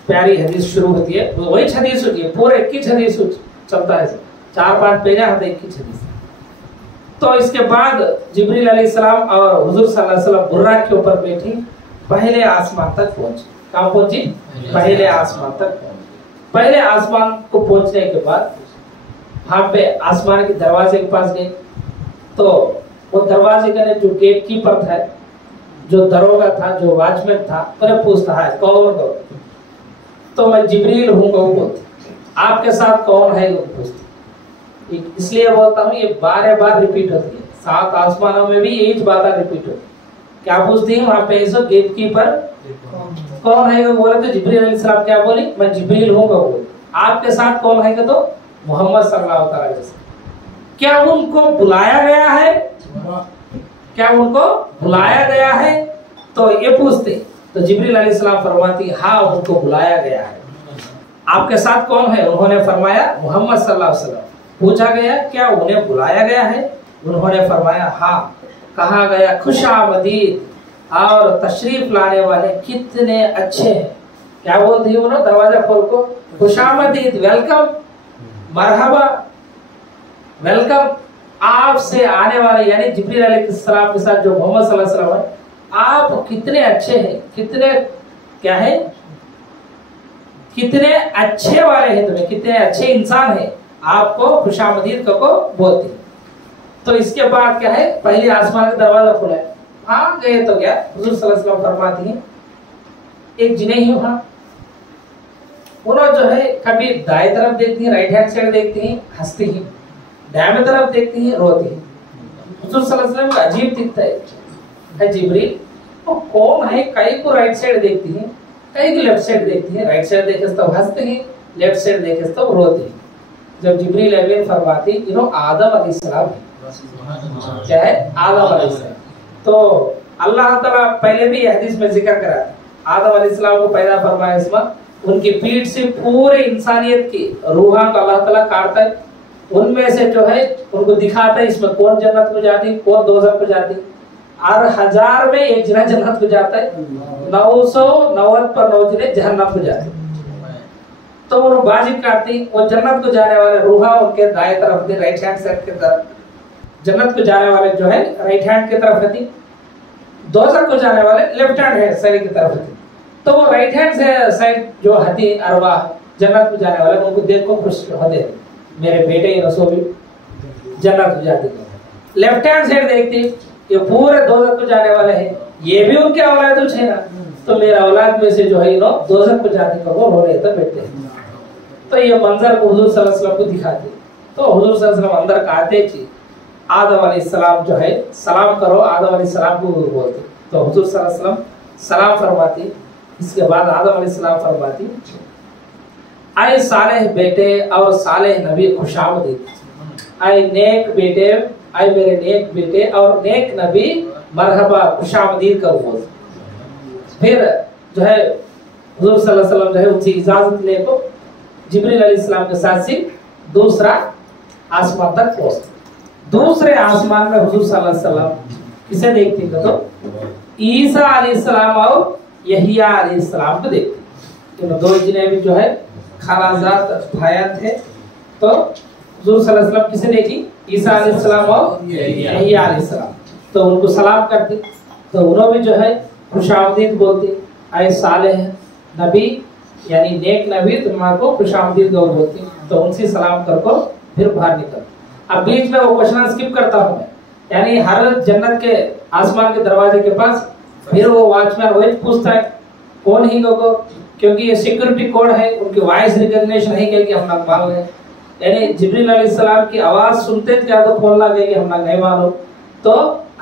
پیاری حدیث شروع ہوتی ہے. وہی حدیث ہوتی ہے، پورے 21 حدیث چلتا ہے، 4-5 پیجہ ہوتا ہے 21 حدیث. تو اس کے بعد جبریل علیہ السلام اور حضور صلی اللہ علیہ وسلم براق کے اوپر بیٹھی پہلے آسمان تک پہنچی. کہاں پہنچی؟ پہلے آسمان تک پہنچی. پہلے آسمان کو پہنچنے کے بعد وہاں پہ آسمان کے دروازے کے پاس گئے. تو وہ دروازے کا جو گیٹ کیپر تھا، جو دروگا تھا، جو واچمین تھا، انہیں پوچھتا ہے کون ہو؟ تو میں جبریل ہوں گا وہ بولتی. آپ کے ساتھ کون ہے وہ پوچھتی. اس لیے بولتا ہوں یہ بار بار ریپیٹ ہوتی ہے، 7 آسمانوں میں بھی یہی بات ریپیٹ ہوتی ہے. کیا پوچھتی ہے وہاں پہ گیٹ کیپر کون ہے؟ وہ بولے تو جبریل علیہ السلام کیا بولی؟ میں جبریل ہوں گا. بولے آپ کے ساتھ کون ہے؟ کہ تو محمد صلی اللہ علیہ وسلم. کیا ان کو بلایا گیا ہے؟ کیا ان کو بلایا گیا ہے؟ تو یہ پوچھتے تو جبریل علیہ السلام فرماتی ہاں ان کو بلایا گیا ہے. آپ کے ساتھ کون ہے؟ انہوں نے فرمایا محمد صلی اللہ علیہ وسلم. پوچھا گیا کیا انہیں بلایا گیا ہے؟ انہوں نے فرمایا ہاں. کہا گیا خوش آمدید اور تشریف لانے والے کتنے اچھے ہیں. کیا بولتی ہے انہوں؟ دروازہ کھول کو خوش آمدید، ویلکم، مرحبا، ویلکم. آپ سے آنے والے یعنی جبریل علیہ السلام کے ساتھ جو محمد صلی اللہ علیہ وسلم ہے، آپ کتنے اچھے ہیں، کتنے کیا ہے، کتنے اچھے والے ہیں تمہیں، کتنے اچھے انسان ہیں، آپ کو خوش آمدید کو بولتے. تو اس کے بعد کیا ہے؟ پہلے آسمان کا دروازہ کھلا ہے، ہاں گئے تو کیا حضور صلی اللہ علیہ وسلم فرماتی ہیں ایک جنہیں ہی وہاں انہوں جو ہے کبھی دائیں طرف دیکھتی ہیں، رائٹ ہینڈ سائڈ دیکھتی ہیں ہنستی ہیں، دائیں طرف دیکھتی ہیں روتی ہیں. حضور صلی اللہ علیہ وسلم کو عجیب دکھتا ہے جبریل وہ کون ہے؟ کئی کو رائٹ سائڈ دیکھتی ہیں، کئی کو لیفٹ سائڈ دیکھتی ہیں. رائٹ سائڈ دیکھے تو ہنستے ہیں، لیفٹ سائڈ دیکھے تو روتے ہیں. جب جبریل امین فرماتی آدم علیہ السلام کیا ہے؟ آدم علیہ السلام. تو اللہ تعالیٰ پہلے بھی حدیث میں ذکر کرا آدم علیہ السلام کو پیدا فرمایا، اس میں ان کی پیٹھ سے پورے انسانیت کی روحاں کو اللہ تعالیٰ کاٹتا ہے. ان میں سے جو ہے ان کو دکھاتا ہے اس میں کون جنت کو جاتی، کون دوزخ کو جاتی. اور 1000 میں ایک جنہ جنت کو جاتا ہے، 990 پر 9 جنے جہنم کو جاتے. تو وہ واجب کرتی وہ جنت کو جانے والے روحاں ان کے دائیں طرف تھے، رائٹ ہینڈ سائڈ کی طرف. جنت کو جانے والے جو ہے رائٹ ہینڈ کی طرف تھی، دوزخ کو جانے والے لیفٹ ہینڈ سائڈ کی طرف تھی. تو وہ رائٹ ہینڈ سائڈ جو ہتی ارواح جنت کو جانے والے ان کو دیکھ کو خوش ہوتے میرے بیٹے رسول جنت کو جاتے. لیفٹ ہینڈ سائڈ دیکھتی یہ پورے دوزخ کو جانے والے ہیں، یہ بھی ان کے اولاد ہے نا، تو میرا اولاد میں سے جو ہے دوزخ کو جاتے کا وہ رو رہے تھے بیٹھتے ہیں. تو یہ منظر کو حضور صلی اللہ علیہ وسلم کو دکھاتے. تو حضور صلی اللہ علیہ وسلم اندر کہتے تھے آدم علیہ السلام جو ہے سلام کرو، آدم علیہ السلام کو بولتے. تو حضور صلی اللہ علیہ وسلم سلام فرماتی. اس کے بعد آدم علیہ السلام فرماتی اے صالح بیٹے اور صالح نبی خوش آمدید. اے نیک بیٹے، اے میرے نیک بیٹے اور نیک نبی مرحبا، خوش آمدید کا بول. پھر جو ہے حضور صلی اللہ علیہ وسلم جو ہے ان سے اجازت لے کو جبریل علیہ السلام کے ساتھ سے دوسرا آسمان تک پہنچتے. دوسرے آسمان میں حضور صلی اللہ علیہ وسلم کسے دیکھتے ہیں؟ تو عیسیٰ علیہ السلام اور یحییٰ علیہ السلام کو دیکھتے ہیں. دو جنہیں بھی جو ہے خالازات بھائیاں تھے. تو حضور صلی اللہ علیہ وسلم کسے دیکھی؟ عیسیٰ علیہ السلام اور یحییٰ علیہ السلام. تو ان کو سلام کرتے. تو انہوں بھی جو ہے خوش آمدید بولتے، اے صالح نبی یعنی نیک نبی تمہارے کو خوش آمدید بولتی، تو ان سے سلام کر کو پھر باہر نکل۔ اب بیچ میں وہ کوشچن اسکپ کرتا ہوں میں، یعنی ہر جنت کے آسمان کے دروازے کے پاس پھر وہ واچ مین وہی پوچھتا ہے کون ہی کو، کیونکہ یہ سیکورٹی کوڈ ہے، ان کی وائس ریکگنیشن نہیں کہ ہم نہ مان لیں، یعنی جبریل علیہ السلام کی آواز سنتے کیا تو کھولنا گئے کہ ہم نہ نہیں مانو، تو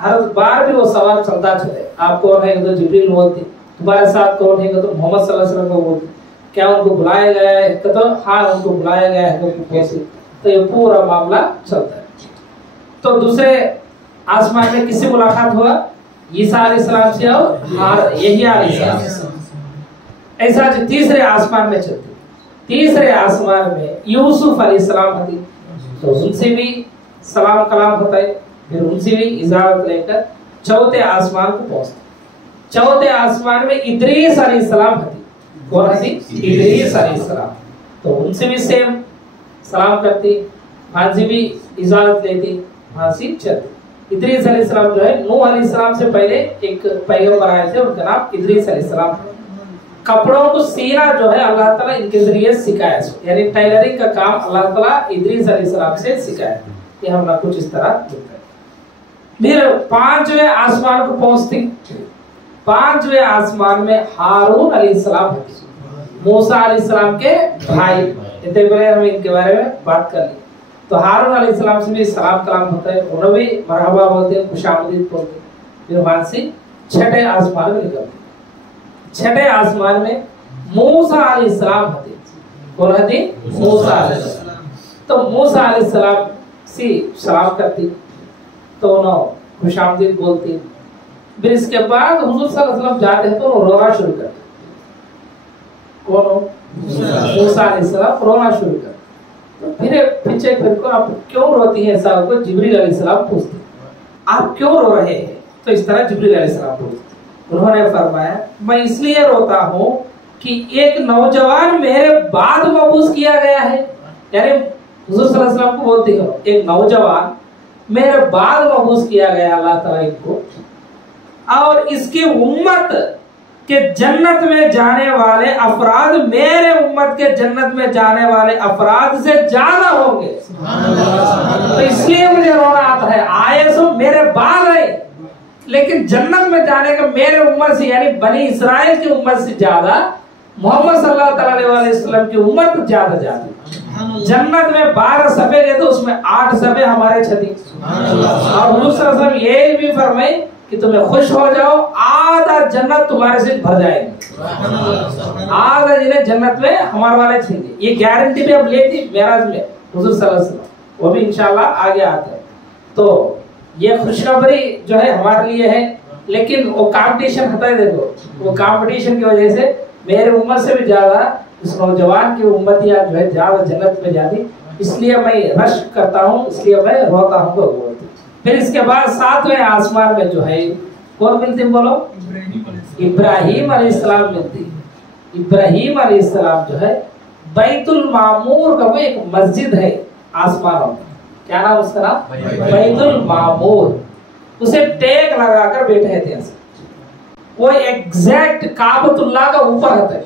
ہر بار بھی وہ سوال چلتا چلے آپ کون ہے تو جبریل بولتے، تمہارے ساتھ کون ہے تو محمد صلی اللہ علیہ وسلم کو بولتے، کیا ان کو بلایا گیا ہے تو ہاں ان کو بلایا گیا ہے، تو یہ پورا معاملہ چلتا ہے۔ تو دوسرے آسمان میں کس سے ملاقات ہوا؟ عیسیٰ علیہ السلام سے اور یحییٰ علیہ السلام۔ ایسا جو تیسرے آسمان میں چلتی، تیسرے آسمان میں یوسف علیہ السلام ہوتی، تو ان سے بھی سلام کلام ہوتا ہے، پھر ان سے بھی اجازت لے کر چوتھے آسمان کو پہنچتے۔ چوتھے آسمان میں ادریس علیہ السلام ہوتی، کون ہوتی؟ ادریس علیہ السلام، تو ان سے بھی سیم سلام کرتی، وہاں سے بھی اجازت لیتی، وہاں سے چلتی۔ ادریس علیہ السلام جو ہے نوح علیہ السلام سے پہلے ایک پیغمبر آئے تھے، ان کا نام ادریس علیہ السلام۔ کپڑوں کو سینا جو ہے اللہ تعالیٰ ان کے ذریعے سکھایا، یعنی ٹیلرنگ کا کام اللہ تعالیٰ ادریس علیہ السلام سے سکھایا، یہ ہم نے کچھ اس طرح لکھا ہے۔ پھر پانچویں آسمان کو پہنچتی، پانچویں آسمان میں ہارون علیہ السلام ہوتی، موسیٰ علیہ السلام کے بھائی، اتنے پہلے ہم ان کے بارے میں بات کر لی۔ تو ہارون علیہ السلام سے بھی سلام کلام ہوتا ہے، انہوں بھی مرحبا بولتے ہیں، خوش آمدید بولتے ہیں۔ پھر وہاں سے چھٹے آسمان میں نکلتے، چھٹے آسمان میں موسیٰ علیہ السلام ہوتے، کون ہوتی؟ موسیٰ علیہ السلام۔ تو موسیٰ علیہ السلام سے سلام کرتی، تو انہوں خوش آمدید بولتی۔ پھر اس کے بعد حضور صلی اللہ علیہ وسلم جاتے ہیں تو رونا شروع کرتے، کون ہو؟ موسیٰ علیہ السلام رونا شروع کرتے۔ تو پھر پیچھے پھر کو آپ کیوں روتی ہیں؟ ایسا کو جبریل علیہ السلام پوچھتے، آپ کیوں رو رہے ہیں؟ تو اس طرح جبریل علیہ السلام پوچھتے، انہوں نے فرمایا میں اس لیے روتا ہوں کہ ایک نوجوان میرے بعد مبعوث کیا گیا ہے، یعنی حضور صلی اللہ علیہ وسلم کو بولتے ہیں ایک نوجوان میرے بعد مبعوث کیا گیا اللہ تعالیٰ ان کو، اور اس کی امت کہ جنت میں جانے والے افراد میرے امت کے جنت میں جانے والے افراد سے زیادہ ہوں گے، تو اس لیے مجھے رونا آتا ہے۔ آئے سو میرے بعد ہے، لیکن جنت میں جانے کا میرے امت سے یعنی بنی اسرائیل کی امت سے زیادہ محمد صلی اللہ علیہ وسلم کی امت زیادہ جاتی۔ جنت میں 12 صفحے گئے تو اس میں 8 صفحے ہمارے چھتی، اور حضور صلی اللہ علیہ وسلم یہ بھی فرمائے کہ تمہیں خوش ہو جاؤ، آدھا جنت تمہارے سے بھر جائے گی، آدھا جنہیں جنت میں ہمارے والے چھیں گے۔ یہ گارنٹی بھی اب لیتی معراج میں حضور صلی اللہ علیہ وسلم، وہ بھی انشاءاللہ آگے آتا ہے۔ تو یہ خوشخبری جو ہے ہمارے لیے ہے، لیکن وہ کمپٹیشن ہوتا ہے، دیکھو وہ کمپٹیشن کی وجہ سے میرے امت سے بھی زیادہ اس نوجوان کی امتیاں جو ہے زیادہ جنت میں جاتی، اس لیے میں رش کرتا ہوں، اس لیے میں روتا ہوں تو بولتی۔ پھر اس کے بعد 7ویں آسمان میں جو ہے کون ملتے ہیں؟ بولو، ابراہیم علیہ السلام ملتی۔ ابراہیم علیہ السلام جو ہے بیت المعمور کا وہ ایک مسجد ہے آسمانوں میں، کیا نام اس کا نام؟ بیت المعمور، اسے ٹیک لگا کر بیٹھے تھے، وہ ایگزیکٹ کعبۃ اللہ کا اوپر ہوتا ہے۔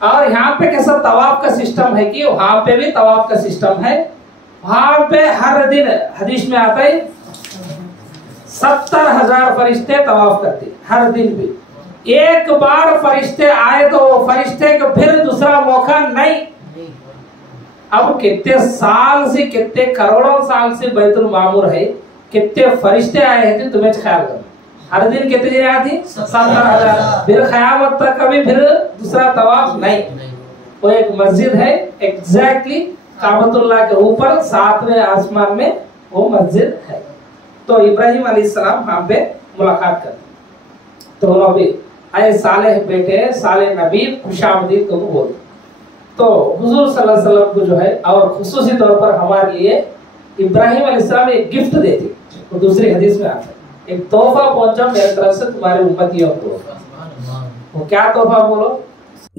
اور یہاں پہ کیسا طواف کا سسٹم ہے کہ وہاں پہ بھی طواف کا سسٹم ہے، وہاں پہ ہر دن حدیث میں آتا ہے 70,000 فرشتے طواف کرتے ہر دن بھی۔ ایک بار فرشتے آئے تو وہ فرشتے کو پھر دوسرا موقع نہیں۔ اب کتنے سال سے، کتنے کروڑوں سال سے بیت المعمور ہے، کتنے فرشتے آئے ہیں تمہیں خیال کرو، ہر دن کتنے جنے آتی؟ 70,000۔ پھر قیامت تک کبھی پھر دوسرا طواف نہیں۔ وہ ایک مسجد ہے ایگزیکٹلی کعبۃ اللہ کے اوپر 7ویں آسمان میں وہ مسجد ہے۔ تو ابراہیم علیہ السلام وہاں پہ ملاقات کرتے، تو انہوں بھی اے صالح بیٹے، صالح نبی، خوش آمدید کو بولتے۔ تو حضور صلی اللہ علیہ وسلم کو جو ہے اور خصوصی طور پر ہمارے لیے ابراہیم علیہ السلام ایک گفٹ دیتے، وہ دوسری حدیث میں آتا ہے ایک تحفہ پہنچا میرے طرف سے تمہارے امتیوں کو۔ وہ کیا تحفہ بولو؟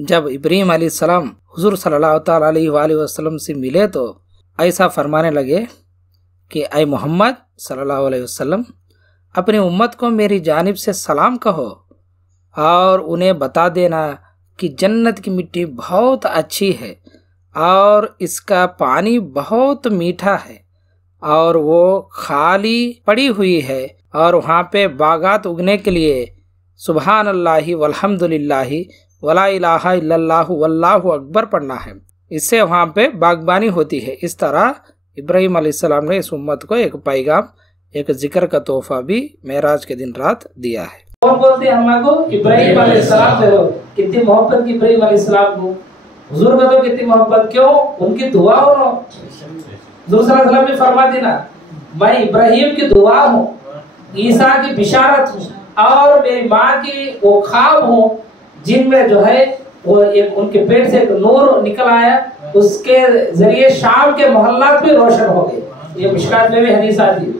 جب ابراہیم علیہ السلام حضور صلی اللہ تعالیٰ علیہ وآلہ وسلم سے ملے تو ایسا فرمانے لگے کہ اے محمد صلی اللہ علیہ وسلم، अपनी उम्मत को मेरी जानिब से सलाम कहो और उन्हें बता देना कि जन्नत की मिट्टी बहुत अच्छी है और इसका पानी बहुत मीठा है और वो खाली पड़ी हुई है और वहाँ पे बागात उगने के लिए सुबहान अल्लाहि वल्हम्दुलिल्लाहि वला इलाहा इल्लल्लाहु वल्लाहु अकबर पढ़ना है। इससे वहाँ पे बागबानी होती है। इस तरह इब्राहिम अलैहिस्सलाम ने इस उम्मत को एक पैगाम, एक जिक्र का तोहफा भी मेराज के दिन रात दिया है। कौन बोलते हैं हम को? इब्राहिम अलैहिस्सलाम से लोग। कितनी मोहब्बत की इब्राहिम अलैहिस्सलाम को, हुजूर को तो कितनी मोहब्बत, क्यों? उनकी दुआ हो। हुजूर सल्लल्लाहु अलैहि वसल्लम ने फरमा देना, मैं इब्राहिम की दुआ हूँ, ईसा की बिशारत हूँ और मेरी माँ की वो ख्वाब हूँ जिनमें जो है वो एक उनके पेट से एक नूर निकल आया, उसके जरिए शाम के मोहल्लात भी रोशन हो गए। ये मिशकात में भी हदीस आती है।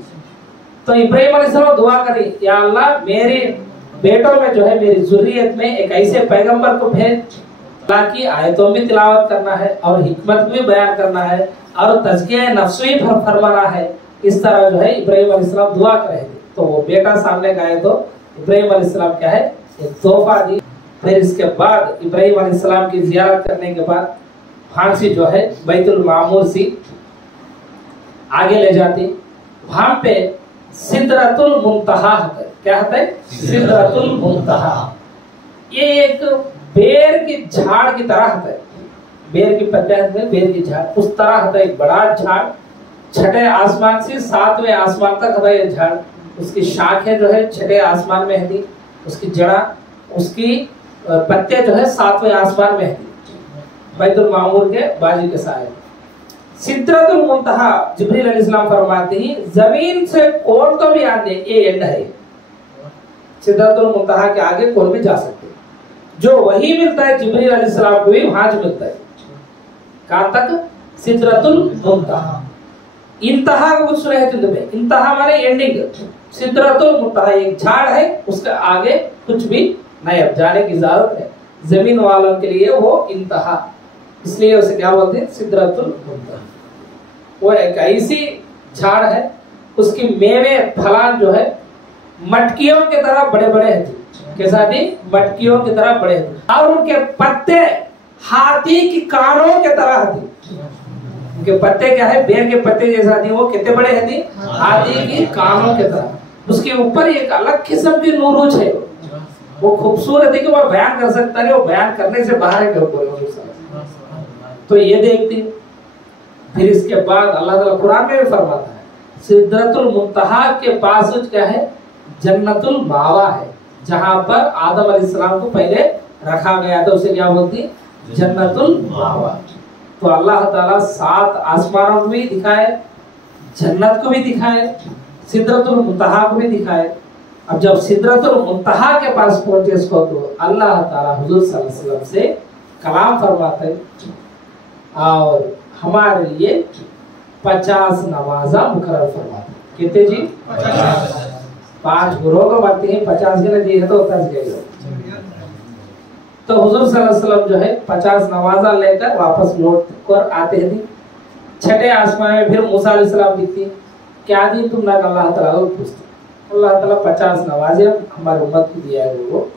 तो इब्राहिम अलैहिस्सलाम दुआ करी, या अल्लाह मेरे बेटों में जो है मेरी ज़ुर्रियत में एक ऐसे पैगंबर को भेज, ताकि आयतों में तिलावत करना है और हिकमत भी बयान करना है और तज़किया नफ्स भी फरमाना है। इस तरह जो है इब्राहिम अलैहिस्सलाम दुआ करे। तो वो बेटा सामने का है तो इब्राहिम अलैहिस्सलाम क्या है, एक तोहफा दी। फिर इसके बाद इब्राहिम अलैहिस्सलाम की ज़ियारत करने के बाद फांसी जो है बैतुल मामूर से आगे ले जाती। वहां पे सिदरतुल मुंतहा है। क्या होता है? सिदरतुल मुंतहा। ये एक बेर की झाड़ की तरह होता है। बेर की पत्ते होते हैं, बेर की झाड़ उस तरह होता है। एक बड़ा झाड़, छठे आसमान से सातवें आसमान तक होता है ये झाड़। उसकी शाखें जो है छठे आसमान में है, उसकी जड़ा, उसकी पत्ते जो है सातवें आसमान में है, बैतुल मामूर के बाजू के साए। सिदरतुल मुंतहा जिब्रील अलैहिस्सलाम फरमाते हैं, जमीन से कौन तो भी आ दे, ये एंड है। सिदरतुल मुंतहा के आगे कौन भी जा सकते। जो वही मिलता है जिब्रील अलैहिस्सलाम को भी वहां जो मिलता है। कहां तक? सिदरतुल मुंतहा। इंतहा को कुछ सुना है तुम्हें? इंतहा माने एंडिंग। सिदरतुल मुंतहा एक झाड़ है, उसके आगे कुछ भी नहीं, अब जाने की जरूरत है। जमीन वालों के लिए वो इंतहा, इसलिए उसे क्या बोलते हैं? सिदरतुल मुंतहा। वो एक ऐसी झाड़ है, उसकी मेवे फलान जो है मटकियों की तरह बड़े बड़े हैं। कैसा थी? मटकियों की तरह बड़े हैं। और उनके पत्ते हाथी की कानों के तरह थे। उनके पत्ते क्या है? बेर के पत्ते जैसा थी। वो कितने बड़े हैं? हाथी की कानों के तरह। उसके ऊपर एक अलग किस्म की नूरुज है। वो खूबसूरत है कि वो बयान कर सकता नहीं, वो बयान करने से बाहर है। तो ये देखती। फिर इसके बाद अल्लाह ताला कुरान में भी फरमाता है, सिदरतुल मुंतहा के पास क्या है? जन्नतुल मावा है, जहां पर आदम अलैहिस्सलाम को पहले रखा गया था। उसे क्या बोलती? जन्नतुल मावा। तो अल्लाह ताला 7 आसमानों को भी दिखाए, जन्नत को भी दिखाए, सिदरतुल मुंतहा को भी दिखाए। अब जब सिदरतुल मुंतहा के पास पहुंचे इसको, तो अल्लाह ताला हुजूर सल्लल्लाहु अलैहि वसल्लम से कलाम फरमाते हैं और हमारे लिए 50 नमाजा मुकर्रर फरमाते। कितने जी? 5 गुरों को बांटते हैं, 50 के लिए तो 10 गए। तो हुजूर सल्लल्लाहु अलैहि वसल्लम जो है 50 नमाजा लेकर वापस लौट कर आते हैं। छठे आसमान में फिर मूसा अलैहिस्सलाम दिखती, क्या दी तुम ना? अल्लाह ताला को पूछते, अल्लाह ताला 50 नमाज़ें हमारे उम्मत को दिया है। वो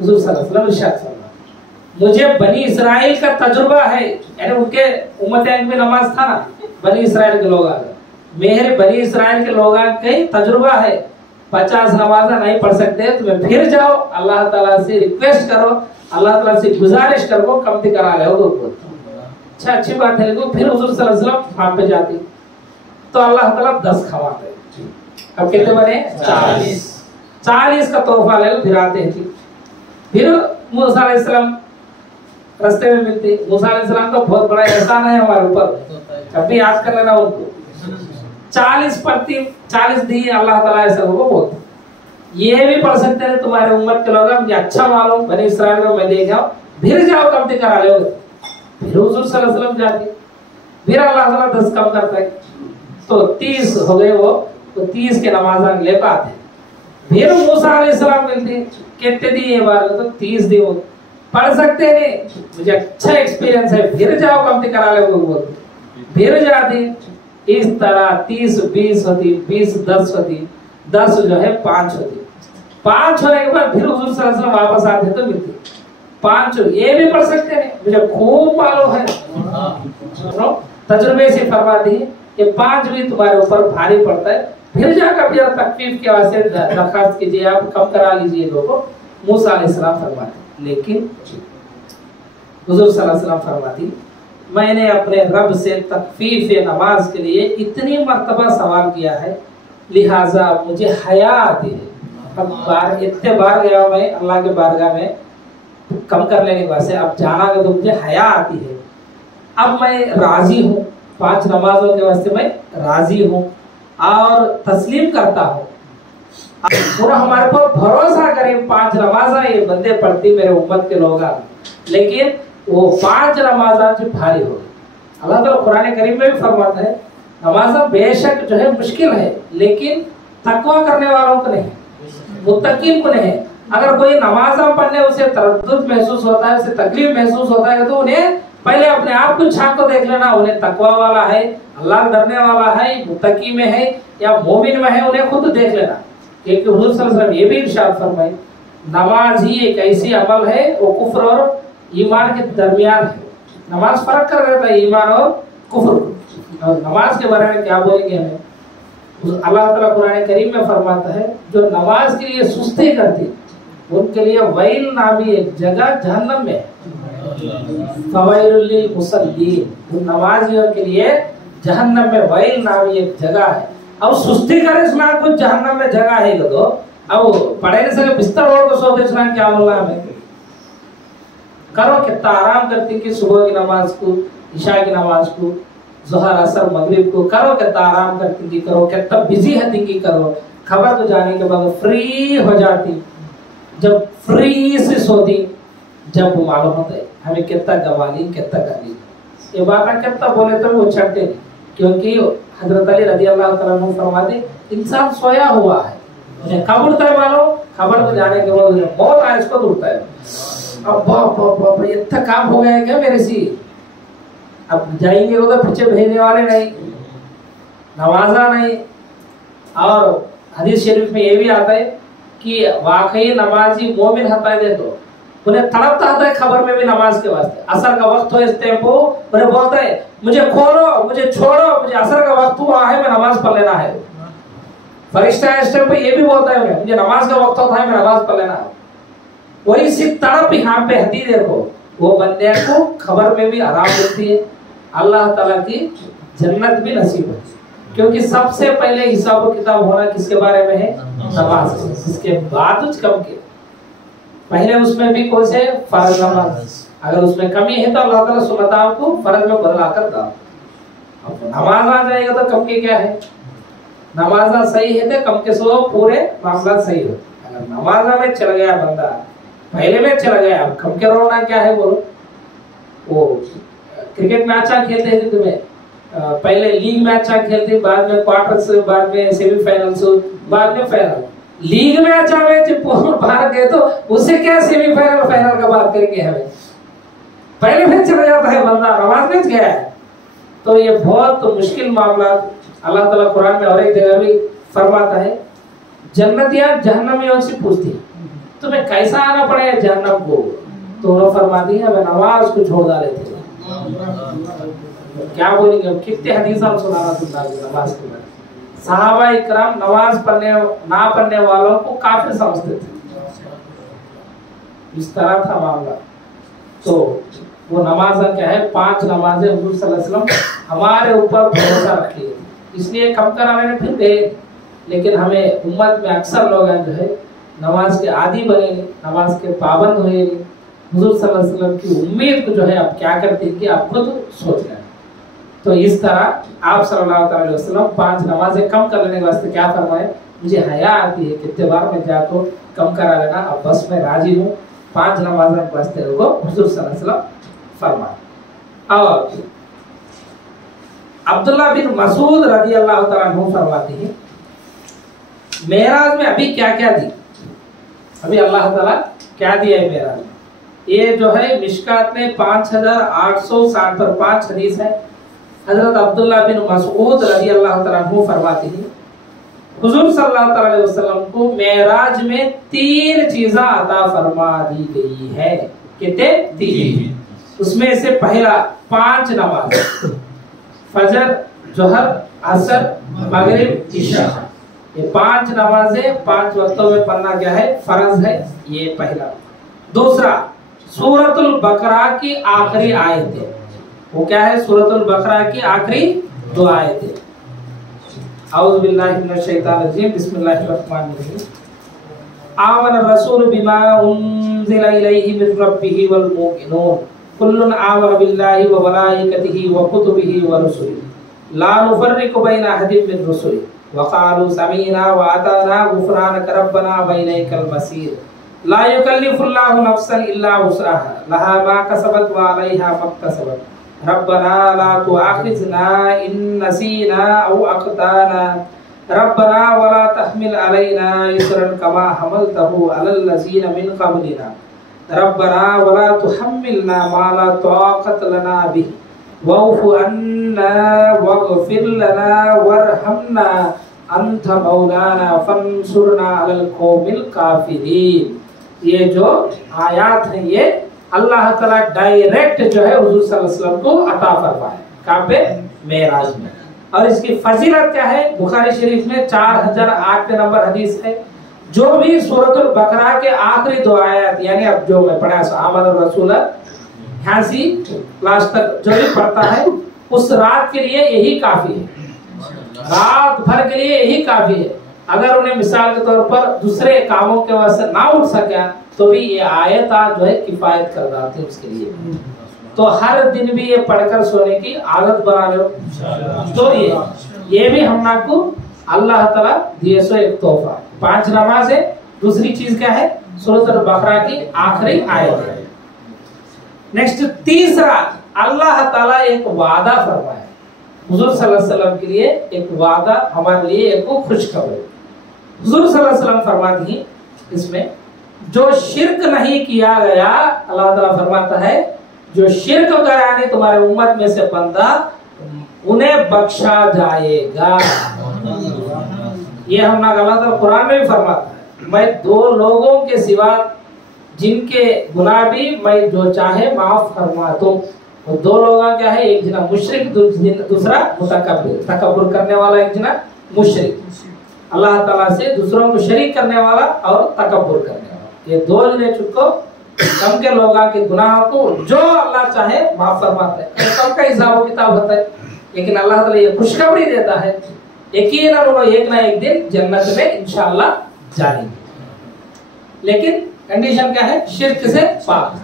हुजूर सल्लल्लाहु अलैहि वसल्लम इरशाद फरमाते, मुझे बनी इस्राइल का तजुर्बा है, यानी उनके उम्मत में नमाज था ना, बनी इस्राइल के लोग, मेरे बनी इस्राइल के लोग का तजुर्बा है। 50 नमाज़ें नहीं पढ़ सकते, तुम्हें फिर जाओ अल्लाह ताला से रिक्वेस्ट करो, अल्लाह ताला से गुजारिश करो, कम करा ले। अच्छा, अच्छी बात है। फिर हुजूर सल्लल्लाहु अलैहि वसल्लम वहां पे जाते तो अल्लाह ताला 10 खवाते। अब कितने बने? 40 का तोहफा ले फिर आते हैं। फिर मूसा अलैहिस्सलाम रास्ते में मिलते। मूसा अलैहिस्सलाम का बहुत बड़ा एहसान है हमारे ऊपर, कभी याद कर लेना उनको। 40 दिए अल्लाह ताला ऐसा को बोलते। ये भी पढ़ सकते हैं तुम्हारे उम्मत के लोग, मुझे अच्छा मालूम बनी इस्राइल में मैं ले जाओ, फिर जाओ कम करा ले। फिर हुजूर सल्लल्लाहु अलैहि वसल्लम जाते, फिर अल्लाह ताला 10 कम करता है, तो 30 हो गए। वो तो 30 के नमाज ले पाते। फिर मूसा अलैहिस्सलाम मिलते, कितने दिए बार? तो 30 दिए। पढ़ सकते नहीं, मुझे अच्छा एक्सपीरियंस है, फिर जाओ कम करा ले बोलते। फिर जाते। इस तरह 30 20 होती, 20 10 होती, 10 जो है 5 होती, 5 होने के बाद फिर हुजूर सल्लल्लाहु अलैहि वसल्लम वापस आते तो मिलती 5। ये भी पढ़ सकते हैं, मुझे खूब मालूम है, तजुर्बे से फरमा दी कि 5 भी तुम्हारे ऊपर भारी पड़ता है, फिर जाकर भी तकलीफ के वास्ते दरखास्त कीजिए, आप कम करा लीजिए लोगों। मूसा अलैहिस्सलाम फरमाते, लेकिन हुजूर सल्लल्लाहु अलैहि वसल्लम फरमाती मैंने अपने रब से तखफीफ नमाज के लिए इतनी मर्तबा सवाल किया है, लिहाजा मुझे हया आती है। अब इतने बार गया मैं अल्लाह के बारगाह में कम कर लेने के वास्ते, अब जाना तो मुझे हया आती है। अब मैं राजी हूँ, 5 नमाजों के वास्ते मैं राजी हूँ और तस्लीम करता हूँ। पूरा हमारे पर भरोसा करें, 5 नमाजा ये बंदे पढ़ती मेरे उम्मत के लोग, लेकिन वो 5 नमाजा जो भारी हो गई। अल्लाह ताला कुरान करीम में भी फरमाता है नमाजा बेशक जो है मुश्किल है, लेकिन तकवा करने वालों को नहीं, मुत्तकीन को नहीं। अगर कोई नमाजा पढ़ने उसे तरद्दुद महसूस होता है, उसे तकलीफ महसूस होता है, तो उन्हें पहले अपने आप को झांक को देख लेना, उन्हें तकवा वाला है, अल्लाह डरने वाला है, मुत्तकी में है या मोमिन में है, उन्हें खुद देख लेना। क्योंकि हुजूर सल्लल्लाहु अलैहि वसल्लम ये भी इरशाद फरमाए नमाज ही एक ऐसी अमल है वो कुफ्र और ईमान के दरमियान है। नमाज फर्क कर देता है ईमान और कुफ्र को। और नमाज के बारे में क्या बोलेंगे हमें, अल्लाह ताला कुरान करीम में फरमाता है जो नमाज के लिए सुस्ती करती उनके लिए वैल नामी एक जगह जहन्नम में है। फवैलुल लिल मुसल्लीन, नमाजियों के लिए जहन्नम में वैल नामी एक जगह है। अब सुस्ती करे सुना कुछ जहन्नम में जगह है तो अब पढ़े नहीं सके बिस्तर ओढ़ को सोते सुना क्या बोला हमें। करो कितना आराम करती कि सुबह की नमाज को, इशा की नमाज को, ज़ोहर असर मगरिब को करो, कितना आराम करती थी, करो कितना बिजी है कि करो। खबर को जाने के बाद फ्री हो जाती, जब फ्री से सोती, जब वो मालूम होता है हमें कितना गवा ली कितना कर ली। ये बात कितना बोले तो वो छटते नहीं, क्योंकि हजरत अली रज़ी अल्लाह तआला अन्हु फरमाते इंसान सोया हुआ है, उन्हें कब उठता है मालूम, खबर को जाने के बाद उन्हें मौत आए इसको तो उठता है। अब बाप इतना काम हो गया है क्या मेरे से, अब जाएंगे तो पीछे भेजने वाले नहीं, नवाजा नहीं। और हदीस शरीफ में ये भी आता है कि वाकई नमाजी मोमिन हता दे तो उन्हें तड़पता आता है खबर में भी नमाज के वास्ते। असर का वक्त हो इस टाइम को उन्हें बोलता है मुझे खोलो, मुझे छोड़ो, मुझे असर का वक्त हुआ है, मैं नमाज पढ़ लेना है। फरिश्ता इस टाइम पे ये भी बोलता है उन्हें मुझे नमाज का वक्त होता है, मैं नमाज पढ़ लेना है। वही सी तड़प यहाँ पे हती देखो, वो बंदे को खबर में भी आराम मिलती है, अल्लाह ताला की जन्नत भी नसीब है। क्योंकि सबसे पहले हिसाब किताब होना किसके बारे में है, नमाज। इसके बाद कुछ कम के पहले उसमें भी कौन से फर्ज नमाज, अगर उसमें कमी है तो अल्लाह ताला सुन्नतों को फर्ज में बदला कर दो। अब नमाज आ जाएगा तो कम के क्या है, नमाज सही है तो कम के सो पूरे मामला सही हो। अगर नमाज में चल गया बंदा, पहले में चला गया, अब कम के रोना क्या है बोलो। वो क्रिकेट मैच खेलते थे तुम्हें, पहले लीग मैच खेलते, बाद में क्वार्टर्स, बाद में सेमीफाइनल्स, बाद में फाइनल। लीग मैच में जब बाहर गए तो उससे क्या सेमीफाइनल फाइनल का बात करेंगे हमें, पहले में चला जाता है बंदा, नमाज में गया है। तो ये बहुत मुश्किल मामला अल्लाह ताला कुरान में और एक जगह भी फरमाता है जन्नतियां जहन्नमियों से पूछती है तुम्हें कैसा आना पड़ेगा जहन्नम को, तो उन्होंने फरमाती है मैं नमाज को छोड़ डाले थे। क्या बोलेंगे, कितने हदीस हम सुनाना नमाज के बारे। सहाबा इकराम नमाज पढ़ने ना पढ़ने वालों को काफिर समझते थे, इस तरह था मामला। तो वो नमाज क्या है, 5 नमाजें हुजूर सल्लल्लाहु अलैहि वसल्लम हमारे ऊपर भरोसा रखिए, इसलिए कम कराने में फिर गए। लेकिन हमें उम्मत में अक्सर लोग हैं जो है नमाज के आदी बने, नमाज के पाबंद हुए। हुजूर सल्लल्लाहु अलैहि वसल्लम की उम्मीद को जो है आप क्या करते हैं कि आप खुद सोच लें। तो इस तरह आप सल्लल्लाहु अलैहि वसल्लम 5 नमाजें कम कर लेने के वास्ते क्या फरमाए, मुझे हया आती है कितने बार में जाको कम करा लेना, अब बस मैं राजी हूँ 5 नमाजें के वास्ते को हुजूर सल्लल्लाहु अलैहि वसल्लम फरमाए। और अब्दुल्लाह बिन मसूद रज़ी अल्लाह तआला अन्हु फरमाते हैं मेराज में अभी क्या क्या दी, अभी अल्लाह ताला क्या दिया है मेराज में। ये जो है मिशकात में 5860 पर 5 हदीस है। हजरत अब्दुल्लाह बिन मसूद रज़ी अल्लाह तआला अन्हु फरमाते हैं हुजूर सल्लल्लाहु अलैहि वसल्लम को मेराज में 3 चीजें अता फरमा दी गई है। कितने? 3। उसमें से पहला 5 नमाज, फजर, जोहर, असर, मगरिब, इशा, ये 5 नमाजें 5 वक्तों में पढ़ना क्या है? फर्ज है। ये पहला। दूसरा, सूरतुल बकरा की आखिरी आयतें, वो क्या है? सूरतुल बकरा की आखिरी 2 आयतें। औज़ु बिल्लाहि मिनश शैतानिर रजीम, बिस्मिल्लाहिर रहमानिर रहीम। आमन रसूल बिमा उन्ज़िला इलैहि मिन रब्बिही वल मुमिनून कुल्लुन आमन बिल्लाहि व मलाइकतिही व कुतुबिही व रुसुलिही ला नुफर्रिकु बैना अहदिन मिन रुसुलिही व क़ालू समीअना व अताना गुफ़रानक रब्बना व इलैकल मसीर ला युकल्लिफुल्लाहु नफ्सन इल्ला वुसअहा लहा मा कसबत व अलैहा मक्तसबत रब्बना ला तुआखिज़ना इन नसीना औ अख़ताना रब्बना वला तहमिल अलैना इसरन कमा हमलतहु अलल लज़ीना मिन क़ब्लिना रब्बना वला तुहम्मिलना मा ला ताक़त लना बिही वअफ़ु अन्ना वग़फ़िर लना वरहमना अंत मौलाना फंसुरना अलल कौमिल काफिरीन। ये जो आयात है ये अल्लाह ताला डायरेक्ट जो है हुजूर सल्लल्लाहु अलैहि वसल्लम को अता फरमाए। कहाँ पे? मेराज में। और इसकी फजीलत क्या है? बुखारी शरीफ में 4008 नंबर हदीस है। जो भी सूरतुल बकरा के आखिरी 2 आयत, यानी अब जो मैं पढ़ा आमन रसूल यहाँ से लास्ट तक जो भी पढ़ता है, उस रात के लिए यही काफी है, रात भर के लिए यही काफी है। अगर उन्हें मिसाल के तौर पर दूसरे कामों के वजह से ना उठ सका तो भी ये आयत जो है किफायत कर जाती है उसके लिए। तो हर दिन भी ये पढ़कर सोने की आदत बना लो। तो ये भी हम आपको अल्लाह ताला दिए सो एक तोहफा। 5 नमाज है। दूसरी चीज क्या है? सूरह बकरा की आखिरी आयत है। नेक्स्ट, तीसरा, अल्लाह ताला एक वादा फरमाया हुजूर सल्लल्लाहु अलैहि वसल्लम के लिए, एक वादा हमारे लिए एक खुशखबरी। हुजूर सल्लल्लाहु अलैहि वसल्लम फरमाते हैं इसमें, जो शिर्क नहीं किया गया, अल्लाह ताला फरमाता है जो शिर्क कराने तुम्हारे उम्मत में से बंदा, उन्हें बख्शा जाएगा। ये हम अल्लाह ताला कुरान में भी फरमाता है, मैं 2 लोगों के सिवा जिनके गुनाह भी मैं जो चाहे माफ फरमा दूं। वो 2 लोग क्या है? एक जना मुशरिक, दूसरा मुतकब्बिर, तकब्बुर करने वाला, एक जना मुशरिक, अल्लाह ताला से दूसरों को शरीक करने वाला और तकब्बुर करने वाला। ये 2 जने चुको कम के लोगों के गुनाहों को जो अल्लाह चाहे माफ फरमाता है। कम का हिसाब किताब होता है, लेकिन अल्लाह ताला ये खुशखबरी देता है, यकीनन वो एक ना एक दिन जन्नत में इंशाअल्लाह जाएंगे। लेकिन कंडीशन क्या है? शिर्क से पाक।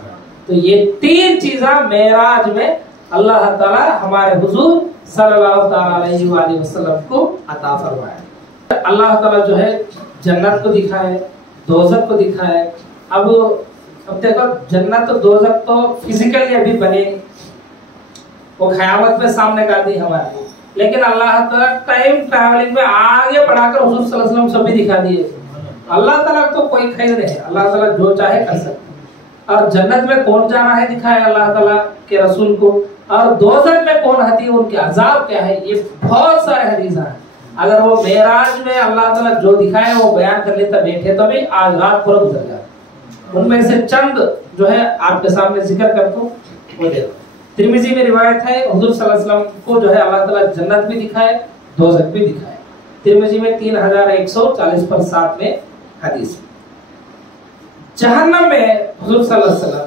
तो ये 3 चीजें मेराज में अल्लाह ताला हमारे हुजूर सल्लल्लाहु अलैहि वसल्लम को अता फरमाया। अल्लाह ताला जो है जन्नत को दिखाए, दोज़ख को दिखाए। अब देखो, जन्नत और दोज़ख तो फिजिकली अभी बने, वो क़यामत में सामने का दी हमारे, लेकिन अल्लाह ताला टाइम ट्रैवलिंग में आगे बढ़ाकर हुजूर सल्लल्लाहु अलैहि वसल्लम सभी दिखा दिए। अल्लाह ताला तो कोई खैर नहीं है, अल्लाह ताला जो चाहे कर सकते। और जन्नत में कौन जाना है दिखाया अल्लाह ताला के रसूल को, और दोज़ख में कौन हती, उनके अजाब क्या है, ये बहुत सारे हदीस हैं। अगर वो मेराज में अल्लाह ताला जो दिखाए वो बयान कर लेता बैठे तो भी आज रात पूरा गुजर जाए। उनमें से चंद जो है आपके सामने जिक्र करता हूं, वो देखो। तिरमिजी में रिवायत है हुजूर सल्लल्लाहु अलैहि वसल्लम को जो है अल्लाह ताला जन्नत भी दिखाए, दोज़ख भी दिखाए। तिरमिजी में 3140 पर 7 में हदीस। जहन्नम में हुजूर सल्लल्लाहु अलैहि वसल्लम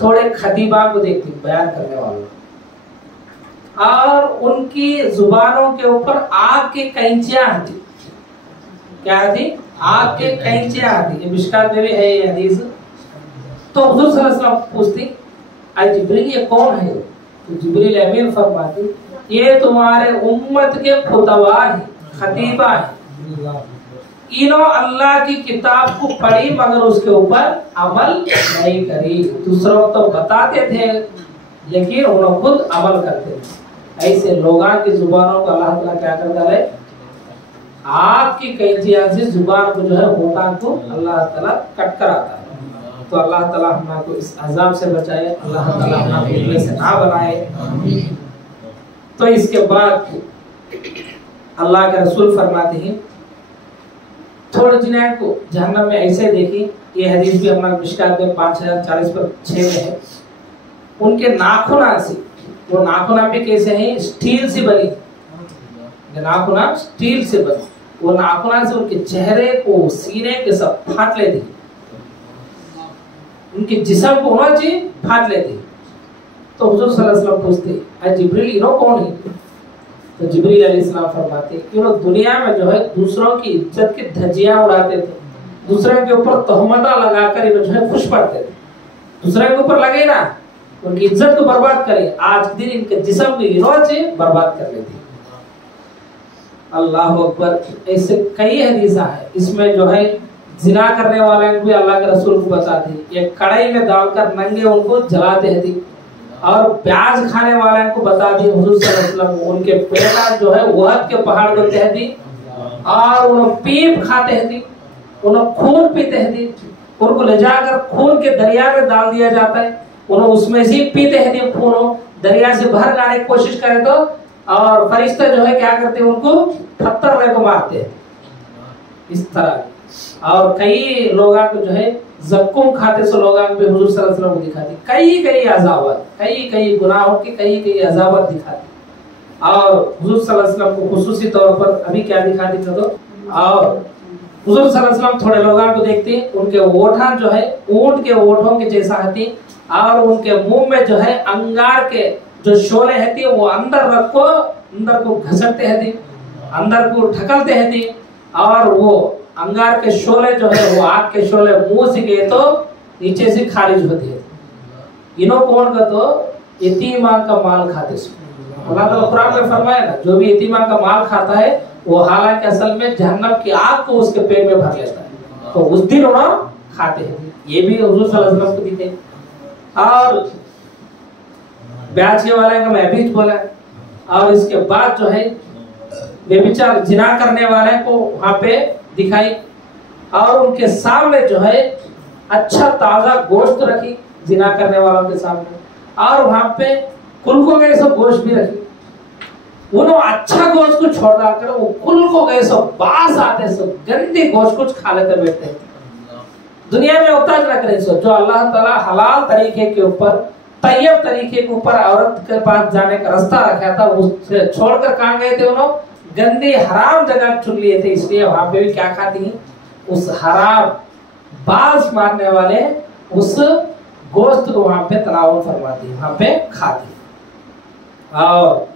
थोड़े खतीबा को देखते, बयान करने वालों, और उनकी जुबानों के ऊपर आग की कैंचियां आती। क्या आती? आग के कैंचियां आती। ये मिशकात में भी है ये हदीस। तो हुजूर सल्लल्लाहु अलैहि वसल्लम पूछती, आई जिब्रील ये कौन है? तो जिब्रील अमीन फरमाती, ये तुम्हारे उम्मत के खुतबा है, खतीबा है। इन्हों अल्लाह की किताब को पढ़ी मगर उसके ऊपर अमल नहीं करी। दूसरों को तो बताते थे लेकिन उन्होंने खुद अमल करते थे। ऐसे लोगों की जुबानों को अल्लाह ताला क्या करता है? आग की कैंचियां से जुबान को जो है होठा को अल्लाह ताला कट कर आता है। तो अल्लाह ताला हमको इस अजाब से बचाए, अल्लाह ताला हमको इनमें से ना बनाए। तो इसके बाद अल्लाह के रसूल फरमाते हैं थोड़े जिन्हें को जहन्नम में ऐसे देखी, ये हदीस भी हमारा मिशकात में 5040 पर 6 में है, उनके नाखून से, वो नाखून भी कैसे हैं, स्टील से बनी, नाखून स्टील से बनी, वो नाखून से उनके चेहरे को सीने के सब फाट लेती, उनके जिस्म को होना चाहिए फाट लेती। तो हुजूर सल्लल्लाहु अलैहि वसल्लम पूछते जिब्रील इन्हों कौन है? तो जिब्रील अलैहिस्सलाम फरमाते कि वो दुनिया में जो है दूसरों की इज्जत की धज्जियां उड़ाते थे, दूसरे के ऊपर तहमता लगाकर जो है खुश पड़ते थे, दूसरे के ऊपर लगे ना उनकी इज्जत को बर्बाद करे, आज दिन इनके जिस्म को इन्हों से बर्बाद कर लेते। अल्लाह अकबर। ऐसे कई हदीसा है, इसमें जो है जिना करने वाले को भी अल्लाह के रसूल को बताते, ये कढ़ाई में डालकर नंगे उनको जलाते थे, और प्याज खाने वाले को बता दी हुजूर सल्लल्लाहु अलैहि वसल्लम, उनके पेटा जो है वहद के पहाड़ को तह दी, और उन्हें पीप खाते थे, उन्हें खून पीते थे, उनको ले जाकर खून के दरिया में डाल दिया जाता है, उन्हें उसमें से पीते थे खून, दरिया से बाहर लाने की कोशिश करे तो, और फरिश्ते जो है क्या करते हैं, उनको पत्थर लेकर मारते हैं इस तरह। और कई लोगों को जो है जक्कुम खाते से लोगों पे हुजूर सल्लल्लाहु अलैहि वसल्लम को दिखाती, कई अज़ाबत, कई गुनाहों की कई अज़ाबत दिखाती, और हुजूर सल्लल्लाहु अलैहि वसल्लम को खुसूसी तौर पर अभी क्या दिखाती तो, और हुजूर सल्लल्लाहु अलैहि वसल्लम थोड़े लोगों को देखते, उनके ओठा जो है ऊंट के ओठों के जैसा होती, और उनके मुंह में जो है अंगार के जो शोले रहती है वो अंदर को घसकते रहती, अंदर को ढकलते रहती, और वो अंगार के शोले जो है वो आग के शोले मुंह से गए तो नीचे से खारिज होती है। इन्हों कौन का तो यतीमा का माल खाते। अल्लाह ताला कुरान में फरमाया ना, जो भी यतीमा का माल खाता है वो हालांकि असल में जहन्नम की आग को उसके पेट में भर लेता है, तो उस दिन उन्होंने खाते हैं। ये भी हुजूर सल्लल्लाहु अलैहि वसल्लम को दिखे। और ब्याज वाले का मैं भी बोला, और इसके बाद जो है बेविचार जिना करने वाले को वहां पे दिखाई, और उनके सामने जो है अच्छा ताजा गोश्त रखी जिना करने वालों के सामने, और वहां पे कुल्को गए सब गोश्त भी रखी, उन्होंने अच्छा गोश्त को छोड़ डालकर वो कुल्को गए सब बास आते सब गंदे गोश्त कुछ खा लेते बैठते। दुनिया में होता है ना सो, जो अल्लाह ताला हलाल तरीके के ऊपर तैयब तरीके के ऊपर औरत के पास जाने का रास्ता रखा था, उससे छोड़कर कहाँ गए थे उन्होंने, गंदी हराम जगह चुन लिए थे, इसलिए वहां पे भी क्या खाती हैं, उस हराम बास मारने वाले उस गोश्त को वहां पे तनाव फरमाती, वहां पे खाती। और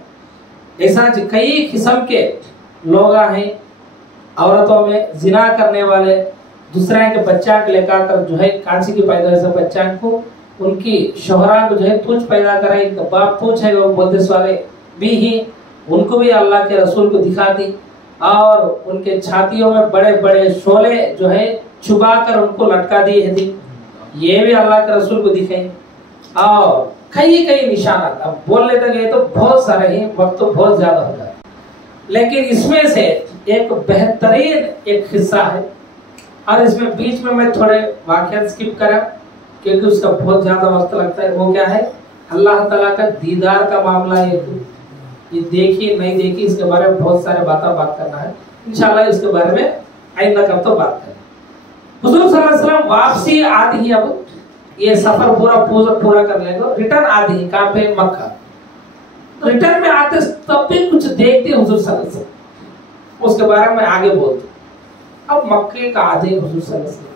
ऐसा कई किस्म के लोग हैं औरतों में जिना करने वाले, दूसरे के बच्चा के लेकर कर जो है कांसी की पैदा से बच्चा को उनकी शोहरा को जो है तुझ पैदा कराई, बाप तुझ है वो बोलते वाले भी ही, उनको भी अल्लाह के रसूल को दिखा दी, और उनके छातियों में बड़े बड़े शोले जो है छुपा कर उनको लटका दिए थे, ये भी अल्लाह के रसूल को दिखे। और कई निशानात, अब बोलने तक गए तो बहुत सारे हैं, वक्त तो बहुत ज्यादा होगा, लेकिन इसमें से एक बेहतरीन एक हिस्सा है, और इसमें बीच में मैं थोड़े वाक़यात स्किप करा क्योंकि उसका बहुत ज्यादा वक्त लगता है। वो क्या है, अल्लाह ताला का दीदार का मामला। ये देखी नहीं देखी इसके बारे में बहुत सारे बात करना है, इंशाल्लाह इसके बारे में आइंदा कब तो बात करें। हुजूर सल्लल्लाहु अलैहि वसल्लम वापसी आती है, अब ये सफर पूरा कर लेंगे, रिटर्न आती है कहाँ पे, मक्का। रिटर्न में आते तब भी कुछ देखते हुजूर सल्लल्लाहु अलैहि वसल्लम, उसके बारे में आगे बोलते। अब मक्के का आधे हुजूर सल्लल्लाहु अलैहि वसल्लम,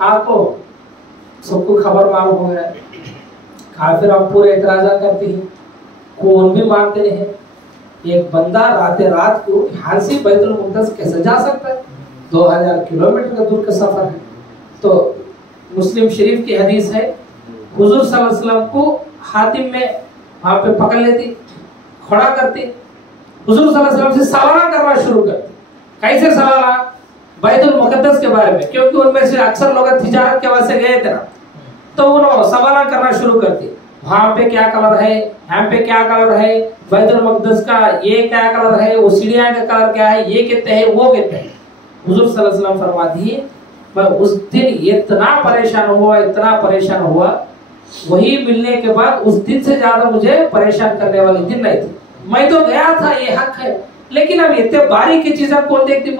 आपको सबको खबर मालूम हो गया, काफिर अब पूरे इतराजा करते हैं, कौन भी मानते रहे। एक बंदा रात को यहाँ से बैतुल मुक़द्दस कैसे जा सकता है, 2000 किलोमीटर का दूर का सफर है। तो मुस्लिम शरीफ की हदीस है, हुजूर सल्लल्लाहु अलैहि वसल्लम को हातिम में वहां पे पकड़ लेती, खड़ा करती, हुजूर सल्लल्लाहु अलैहि वसल्लम से सवाल करना शुरू करती। कैसे सवाल, बैतुल मुक़द्दस के बारे में, क्योंकि उनमें से अक्सर लोग तिजारत के वजह से गए थे ना, तो उन्होंने सवाल करना शुरू करती, वहां पे क्या कलर है, यहाँ पे क्या कलर है, बैतुल मुक़द्दस का ये क्या कलर है, वो सीढ़ियां का कलर क्या है, ये कहते हैं वो कहते हैं। हुजूर सल्लल्लाहु अलैहि वसल्लम फरमाती है, मैं उस दिन इतना परेशान हुआ, वही मिलने के बाद उस दिन से ज्यादा मुझे परेशान करने वाली दिन नहीं थी। मैं तो गया था, ये हक है, लेकिन अब इतने बारीकी चीजें कौन देखती,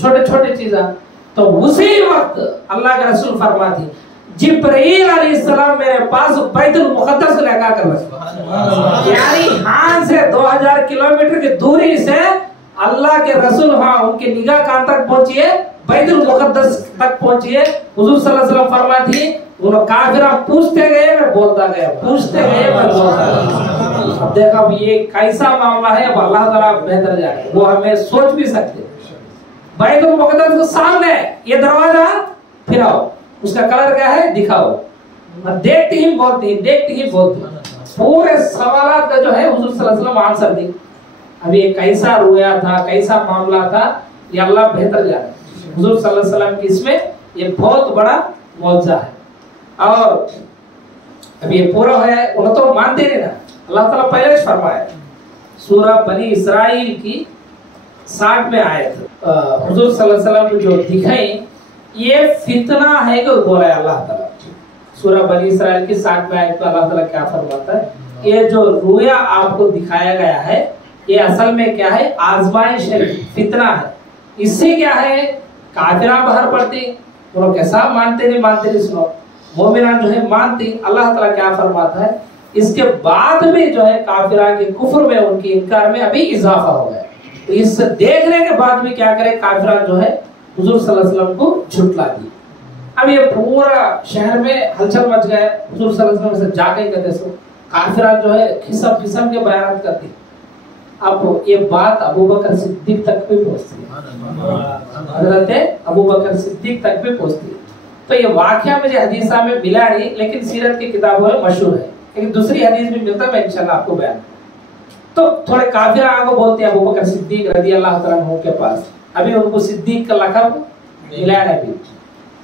छोटे छोटे चीजें। तो उसी वक्त अल्लाह के रसूल फरमाती, जिब्रील अलैहिस्सलाम मेरे पास बैतुल मुक़द्दस लगा कर रखे, यानी यहाँ से 2000 किलोमीटर की दूरी से अल्लाह के रसूल वहाँ उनकी निगाह कहाँ तक पहुंची है, बैतुल मुक़द्दस तक पहुंची है। हुजूर सल्लल्लाहु अलैहि वसल्लम फरमाती, वो काफिरा पूछते गए मैं बोलता गया, पूछते गए मैं बोलता गया। अब देखा अब ये कैसा मामला है, अब अल्लाह ताला बेहतर जाने, वो हमें सोच भी सकते। बैतुल मुक़द्दस के सामने ये दरवाजा, फिर आओ, उसका कलर क्या है दिखाओ, देखते ही बोलती, देखते ही बोलती। पूरे सवालात का जो है हुजूर सल्लल्लाहु अलैहि वसल्लम आंसर दी। अब ये कैसा रोया था, कैसा मामला था, ये अल्लाह बेहतर जाने। हुजूर सल्लल्लाहु अलैहि वसल्लम की इसमें ये बहुत बड़ा मौजज़ा है। और अब ये पूरा है, उन्हें तो मानते नहीं ना, अल्लाह ताला पहले फरमाया सूरह बनी इसराइल की 60 में आयत, हुजूर सल्लल्लाहु अलैहि वसल्लम जो दिखाई ये फितना है कि बोला है अल्लाह ताला। सूरह बनी इसराइल की 60 में आयत में अल्लाह ताला क्या फरमाता है, ये जो रोया आपको दिखाया गया है ये असल में क्या है, आजमाइश है, फितना है। इससे क्या है, काफिरा बाहर पड़ती, वो कैसा मानते नहीं सुनो, मोमिना जो है मानती। अल्लाह ताला क्या फरमाता है, इसके बाद में जो है काफिरा के कुफ्र में, उनकी इनकार में अभी इजाफा हो गया। तो इस देखने के बाद भी क्या करे, काफिरा जो है हुजूर सल्लल्लाहु अलैहि वसल्लम को झुठला दी। अब ये पूरा शहर में हलचल मच गया। हुजूर सल्लल्लाहु अलैहि वसल्लम से जाके कहते सो काफिरा जो है किस्म के बयान करती। अब ये बात अबू बकर सिद्दीक तक भी पहुंचती है, हजरत अबू बकर सिद्दीक तक भी पहुंचती है। तो ये वाकया मुझे हदीसा में मिला नहीं, लेकिन सीरत की किताबों में मशहूर है, लेकिन दूसरी हदीस भी मिलता है, मैं इंशाल्लाह आपको बयान। तो थोड़े काफिरा आगे बोलते हैं अबू बकर सिद्दीक रज़ी अल्लाह तआला अन्हु के पास, अभी उनको सिद्दीक का लक़ब मिला नहीं।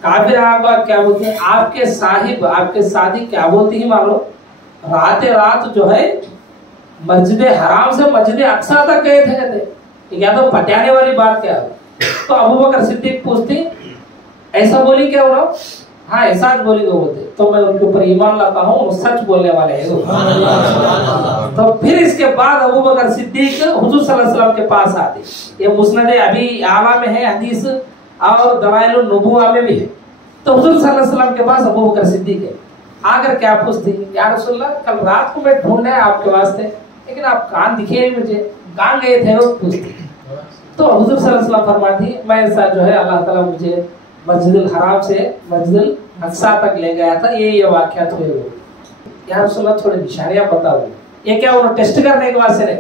काफिरा आगे क्या बोलते हैं, आपके साहिब, आपके सादी क्या बोलती ही मानो, रात जो है मस्जिद हराम से मस्जिद अक्सा तक गए थे, कहते या तो पटाने वाली बात क्या है। तो अबू बकर सिद्दीक पूछती, ऐसा बोली क्या हो रहा, हाँ ऐसा बोली तो बोलते, तो मैं उनके ऊपर ईमान लाता हूँ, सच बोलने वाले हैं। तो फिर इसके बाद अबू बकर सिद्दीक हुजूर सल्लल्लाहु अलैहि वसल्लम के पास आते। ये मुस्नद अबी आला में है हदीस, और दलाइल नबुवा में भी है। तो हुजूर सल्लल्लाहु अलैहि वसल्लम के पास अबू बकर सिद्दीक है, आकर क्या पूछती, या रसूलल्लाह कल रात को मैं ढूंढ रहा आपके वास्ते, लेकिन आप कान दिखे नहीं मुझे, कहाँ गए थे, वो पूछती। तो हुजूर सल्लल्लाहु अलैहि वसल्लम फरमाती, मैं ऐसा जो है अल्लाह ताला मुझे मस्जिदुल हराम से मस्जिदुल अक्सा तक ले गया था, ये वाकया थे। या रसूलल्लाह थोड़ी निशानियां बताओ, ये क्या उन्होंने टेस्ट करने के वास्ते नहीं,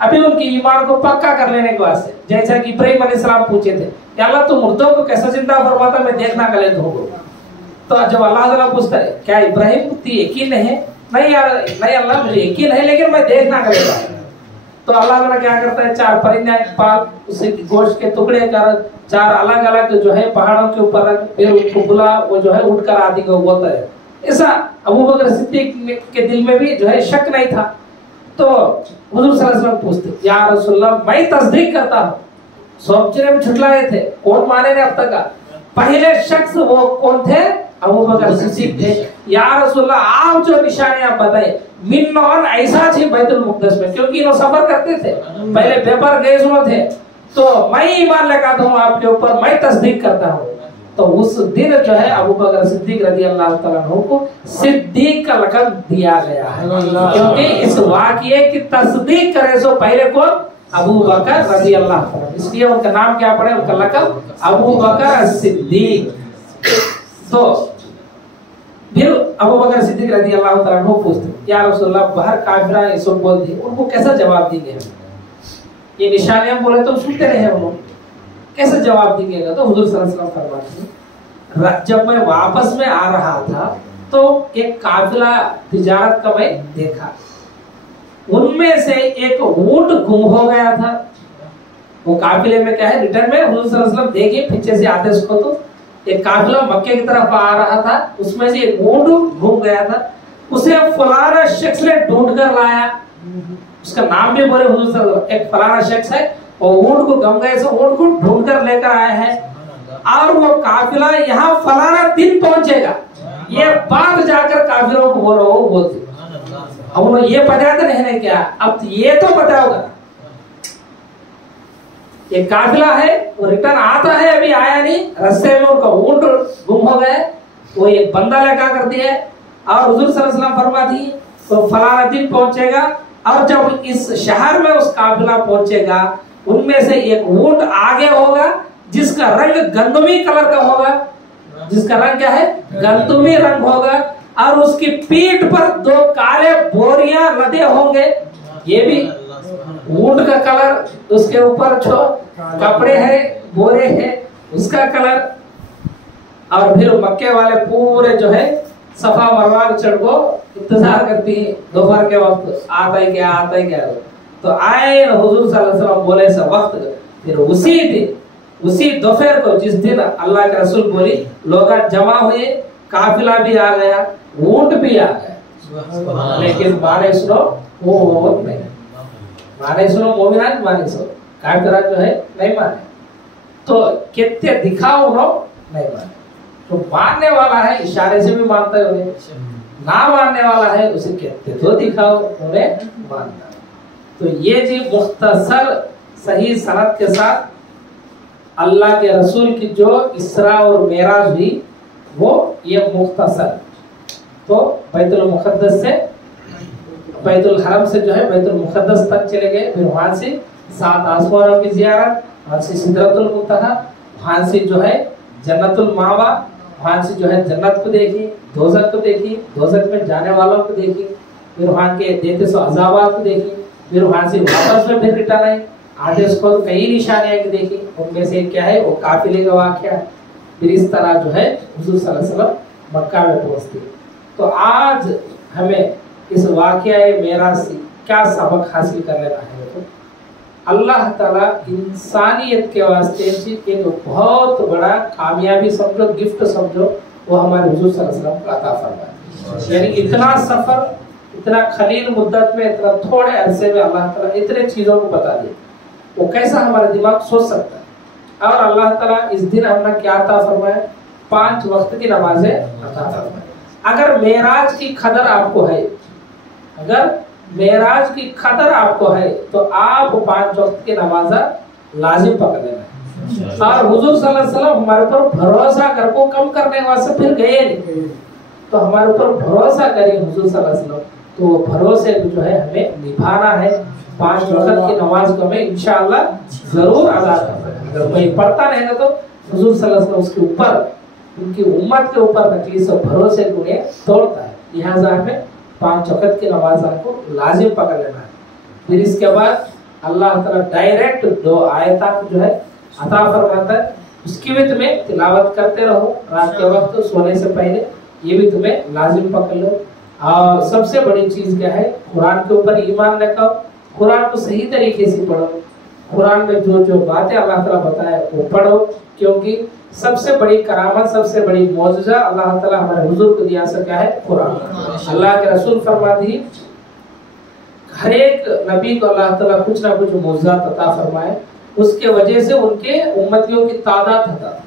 अभी उनकी ईमान को पक्का कर लेने के वास्ते। जैसा कि इब्राहिम अलैहिस्सलाम पूछे थे, या अल्लाह तू मुर्दों को कैसे जिंदा फरमाता, मैं देखना गले धोगो। तो जब अल्लाह ताला पूछता है क्या इब्राहिम तू यकीन है, नहीं यार नहीं अल्लाह मुझे यकीन है, लेकिन मैं देखना गलेगा। तो अल्लाह ताला क्या करता है, 4 परिंदे पाल, उसे गोश्त के टुकड़े कर 4 अलग अलग जो है पहाड़ों के ऊपर रख, फिर उसको बुला, वो जो है उठकर आदि को बोलता है। ऐसा अबू बकर सिद्दीक के दिल में भी जो है शक नहीं था। तो हुजूर सल्लल्लाहु अलैहि वसल्लम पूछते, या रसूलल्लाह मैं तस्दीक करता हूँ, सोचने में छुटलाए थे, कौन माने ने अब तक का पहले शख्स वो कौन थे, अबू बकर सिद्दीक थे। या रसूलल्लाह आप जो निशानियां बताए मिन्नौन ऐसा थी बैतुल मुक़द्दस में, क्योंकि इन्हों सफर करते थे, पहले पेपर गए सुनो थे, तो मैं ईमान लगाता हूँ आपके ऊपर, मैं तस्दीक करता हूँ। तो उस दिन जो है अबू बकर सिद्दीक रज़ी अल्लाह तआला अन्हु को सिद्दीक का लक़ब दिया गया है, क्योंकि इस वाक़ये की तस्दीक करे सो पहले कौन, अबू बकर रज़ी अल्लाह तआला, इसलिए उनका नाम क्या पड़े, उनका लक़ब अबू बकर सिद्दीक। तो फिर अबू बकर सिद्दीक रज़ी अल्लाह तआला अन्हु पूछते, या रसूलल्लाह बाहर काफिरा ये सब बोलते, उनको कैसा जवाब देंगे, ये निशानियां बोले तो सुनते रहे उन्होंने, कैसे जवाब देंगे। तो हुजूर सल्लल्लाहु अलैहि वसल्लम फरमाते, जब मैं वापस में आ रहा था तो एक काफिला तिजारत का मैं देखा, उनमें से एक ऊंट गुम हो गया था। वो काफिले में क्या है, रिटर्न में हुजूर सल्लल्लाहु अलैहि वसल्लम देखिए पीछे से आते उसको, तो एक काफिला मक्के की तरफ आ रहा था, उसमें से एक ऊंट घूम गया था, उसे फलाना शख्स ने ढूंढ कर लाया, उसका नाम भी बोले हुजूर सल्लल्लाहु अलैहि वसल्लम, एक फलाना शख्स है और ऊंट को गम गए से ऊंट को ढूंढ कर लेकर आया है, और वो काफिला यहाँ फलाना दिन पहुंचेगा, ये बात जाकर काफिलों को बोलो, वो बोलते। अब उन्होंने ये बताया तो नहीं क्या, अब ये तो पता होगा। एक काफिला है, वो रिटर्न आता है, अभी आया नहीं, रास्ते में उनका ऊंट गुम हो गए, वो एक बंदा लेकर कर दिया और हुजूर सल्लल्लाहु अलैहि वसल्लम फरमा दी तो फलाना दिन पहुंचेगा, और जब इस शहर में उस काफिला पहुंचेगा उनमें से एक ऊंट आगे होगा जिसका रंग गंदमी कलर का होगा, जिसका रंग क्या है, गंदमी रंग होगा, और उसकी पीठ पर 2 काले बोरियां लदे होंगे, ये भी ऊंट का कलर, उसके ऊपर जो कपड़े हैं बोरे हैं उसका कलर, और फिर मक्के वाले पूरे जो है सफा मरवा चढ़ को इंतजार करती है दोपहर के वक्त, आता है क्या, तो आए हुजूर सल्लल्लाहु अलैहि वसल्लम बोले सा वक्त, फिर उसी दिन उसी दोपहर को जिस दिन अल्लाह के रसूल बोली, लोग जमा हुए, काफिला भी आ गया, ऊंट भी आ गया, लेकिन माने सुनो वो नहीं, माने सुनो मोमिनान माने सुनो, काफिला जो है नहीं माने, तो कितने दिखाओ उन्होंने नहीं माने, तो मानने वाला है इशारे से भी मानता है उन्हें, ना मानने वाला है उसे कहते तो दिखाओ उन्हें मानता है। तो ये जी मुख्तसर सही सनद के साथ अल्लाह के रसूल की जो इसरा और मेराज हुई वो ये मुख्तसर, तो बैतुल मुक़द्दस से बैतुल हरम से जो है बैतुल मुक़द्दस तक चले गए, फिर वहां से 7 आसमानों की ज़ियारत, वहां से सिदरतुल मुंतहा, वहां से जो है जन्नतुल मावा, वहां से जो है जन्नत को देखी, दोज़ख को देखी, दोज़ख में जाने वालों को देखी, फिर वहां के देते सो अज़ाबात को देखी, फिर वहां से वापस में फिर रिटर्न आए, आगे उसको कई निशानियां देखी, उनमें से क्या है वो काफिले का वाक़या है। फिर इस तरह जो है हुजूर सल्लल्लाहु अलैहि वसल्लम मक्का में पहुंचते। तो आज हमें इस वाक़या मेराज से क्या सबक हासिल कर लेना है, तो अल्लाह ताला इंसानियत के वास्ते एक बहुत बड़ा कामयाबी समझो, गिफ्ट समझो, वो हमारे हुजूर सल्लल्लाहु अलैहि वसल्लम को अता फरमाया। यानी इतना सफर, इतना खलील मुद्दत में, इतना थोड़े अरसे में अल्लाह ताला इतने चीजों को बता दिए, वो कैसा हमारा दिमाग सोच सकता है। और अल्लाह ताला इस दिन हमने क्या अता फरमाया, 5 वक्त की नमाजें अता फरमाया। अगर मेराज की खबर आपको है, अगर मेराज की खबर आपको है तो आप 5 वक्त की नमाज लाजिम पकड़ लेना है। और हुजूर सल्लल्लाहु अलैहि वसल्लम हमारे ऊपर भरोसा कर को कम करने वास्ते फिर गए नहीं, तो हमारे ऊपर भरोसा करिए हुजूर सल्लल्लाहु अलैहि वसल्लम, तो भरोसे जो है हमें निभाना है। 5 वक्त की नमाज को हमें इंशाअल्लाह जरूर अदा करना है। अगर कोई पढ़ता नहीं है तो हुजूर सल्लल्लाहु अलैहि वसल्लम उसके ऊपर, उनकी उम्मत के ऊपर तकलीफ और भरोसे को तोड़ता है। लिहाजा हमें 5 वक्त की नमाज को लाजिम पकड़ लेना है। फिर इसके बाद अल्लाह ताला डायरेक्ट 2 आयत जो है अता फरमाता है, उसकी भी तुम्हें तिलावत करते रहो रात के वक्त सोने से पहले, ये भी तुम्हें लाजिम पकड़ लो। और सबसे बड़ी चीज क्या है, कुरान के ऊपर ईमान रखो, कुरान को सही तरीके से पढ़ो, कुरान में जो जो बातें अल्लाह ताला बताए वो पढ़ो, क्योंकि सबसे बड़ी करामत, सबसे बड़ी मौजज़ा अल्लाह ताला हमारे हुजूर को दिया सका है कुरान। अल्लाह के रसूल फरमा दी, हर एक नबी को अल्लाह ताला कुछ ना कुछ मौजज़ात अता फरमाए, उसके वजह से उनके उम्मतियों की तादाद अता।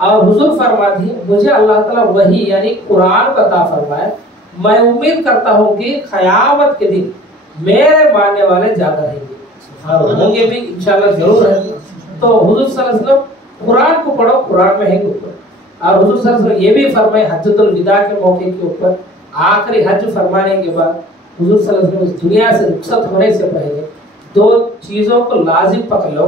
और हुजूर फरमा दी, मुझे अल्लाह ताला वही यानी कुरान को अता फरमाए, मैं उम्मीद करता हूँ कि क़यामत के दिन मेरे मानने वाले ज्यादा रहेंगे और होंगे भी इंशाल्लाह जरूर है। तो हुजूर सल्लल्लाहु अलैहि वसल्लम कुरान को पढ़ो, कुरान में है ऊपर। और हुजूर सल्लल्लाहु अलैहि वसल्लम ये भी फरमाए हज्जतुल विदा के मौके के ऊपर, आखिरी हज फरमाने के बाद हुजूर सल्लल्लाहु अलैहि वसल्लम इस दुनिया से रुखसत होने से पहले 2 चीजों को लाजिम पकड़ लो।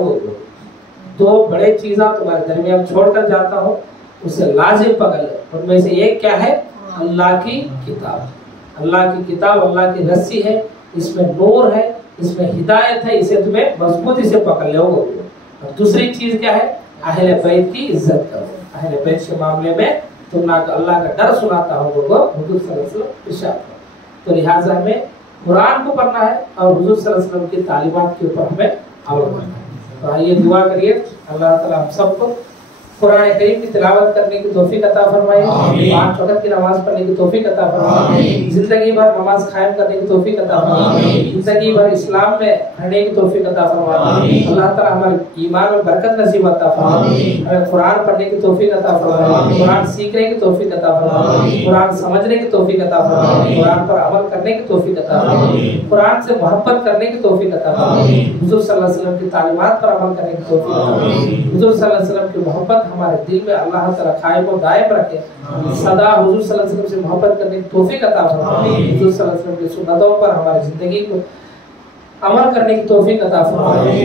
2 बड़े चीज़ें तुम्हारे दरमियान छोड़कर जाता हूँ, उसे लाजिम पकड़ लो। उनमें से एक क्या है, अल्लाह की किताब। अल्लाह की किताब अल्लाह की रस्सी है, इसमें नूर है, इसमें हिदायत है, इसे तुम्हें मजबूती से पकड़ लो। और दूसरी चीज क्या है, अहले बैत की इज्जत करो। अहले बैत के मामले में तुम ना अल्लाह का डर सुनाता हो लोगों, हुजूर सल्लल्लाहु अलैहि वसल्लम इरशाद करो। तो लिहाजा हमें कुरान को पढ़ना है और हुजूर सल्लल्लाहु अलैहि वसल्लम की तालीमात के ऊपर हमें अमल करना है। तो आइए दुआ करिए, अल्लाह ताला हम सबको قرآن کریم کی تلاوت کرنے کی توفیق عطا فرمائے، 5 وقت کی نماز پڑھنے کی توفیق عطا فرمائے، زندگی بھر نماز قائم کرنے کی توفیق عطا فرمائے، زندگی بھر اسلام میں رہنے کی توفیق عطا فرمائے، اللہ تعالی ہمارے ایمان میں برکت نصیب عطا فرمائے، ہمیں قرآن پڑھنے کی توفیق عطا فرمائے، قرآن سیکھنے کی توفیق عطا فرمائے، قرآن سمجھنے کی توفیق عطا فرمائے، قرآن پر عمل کرنے کی توفیق عطا فرمائے، قرآن سے محبت کرنے کی توفیق عطا فرمائے، حضور صلی اللہ علیہ وسلم کی تعلیمات پر عمل کرنے کی توفیق عطا فرمائے، حضور صلی اللہ علیہ وسلم کی محبت ہمارے دل میں اللہ تعالی قائم و دائم رکھے، سدا حضور صلی اللہ علیہ وسلم سے محبت کرنے کی توفیق عطا فرمائے، حضور صلی اللہ علیہ وسلم کی سنتوں پر ہماری زندگی کو عمل کرنے کی توفیق عطا فرمائے۔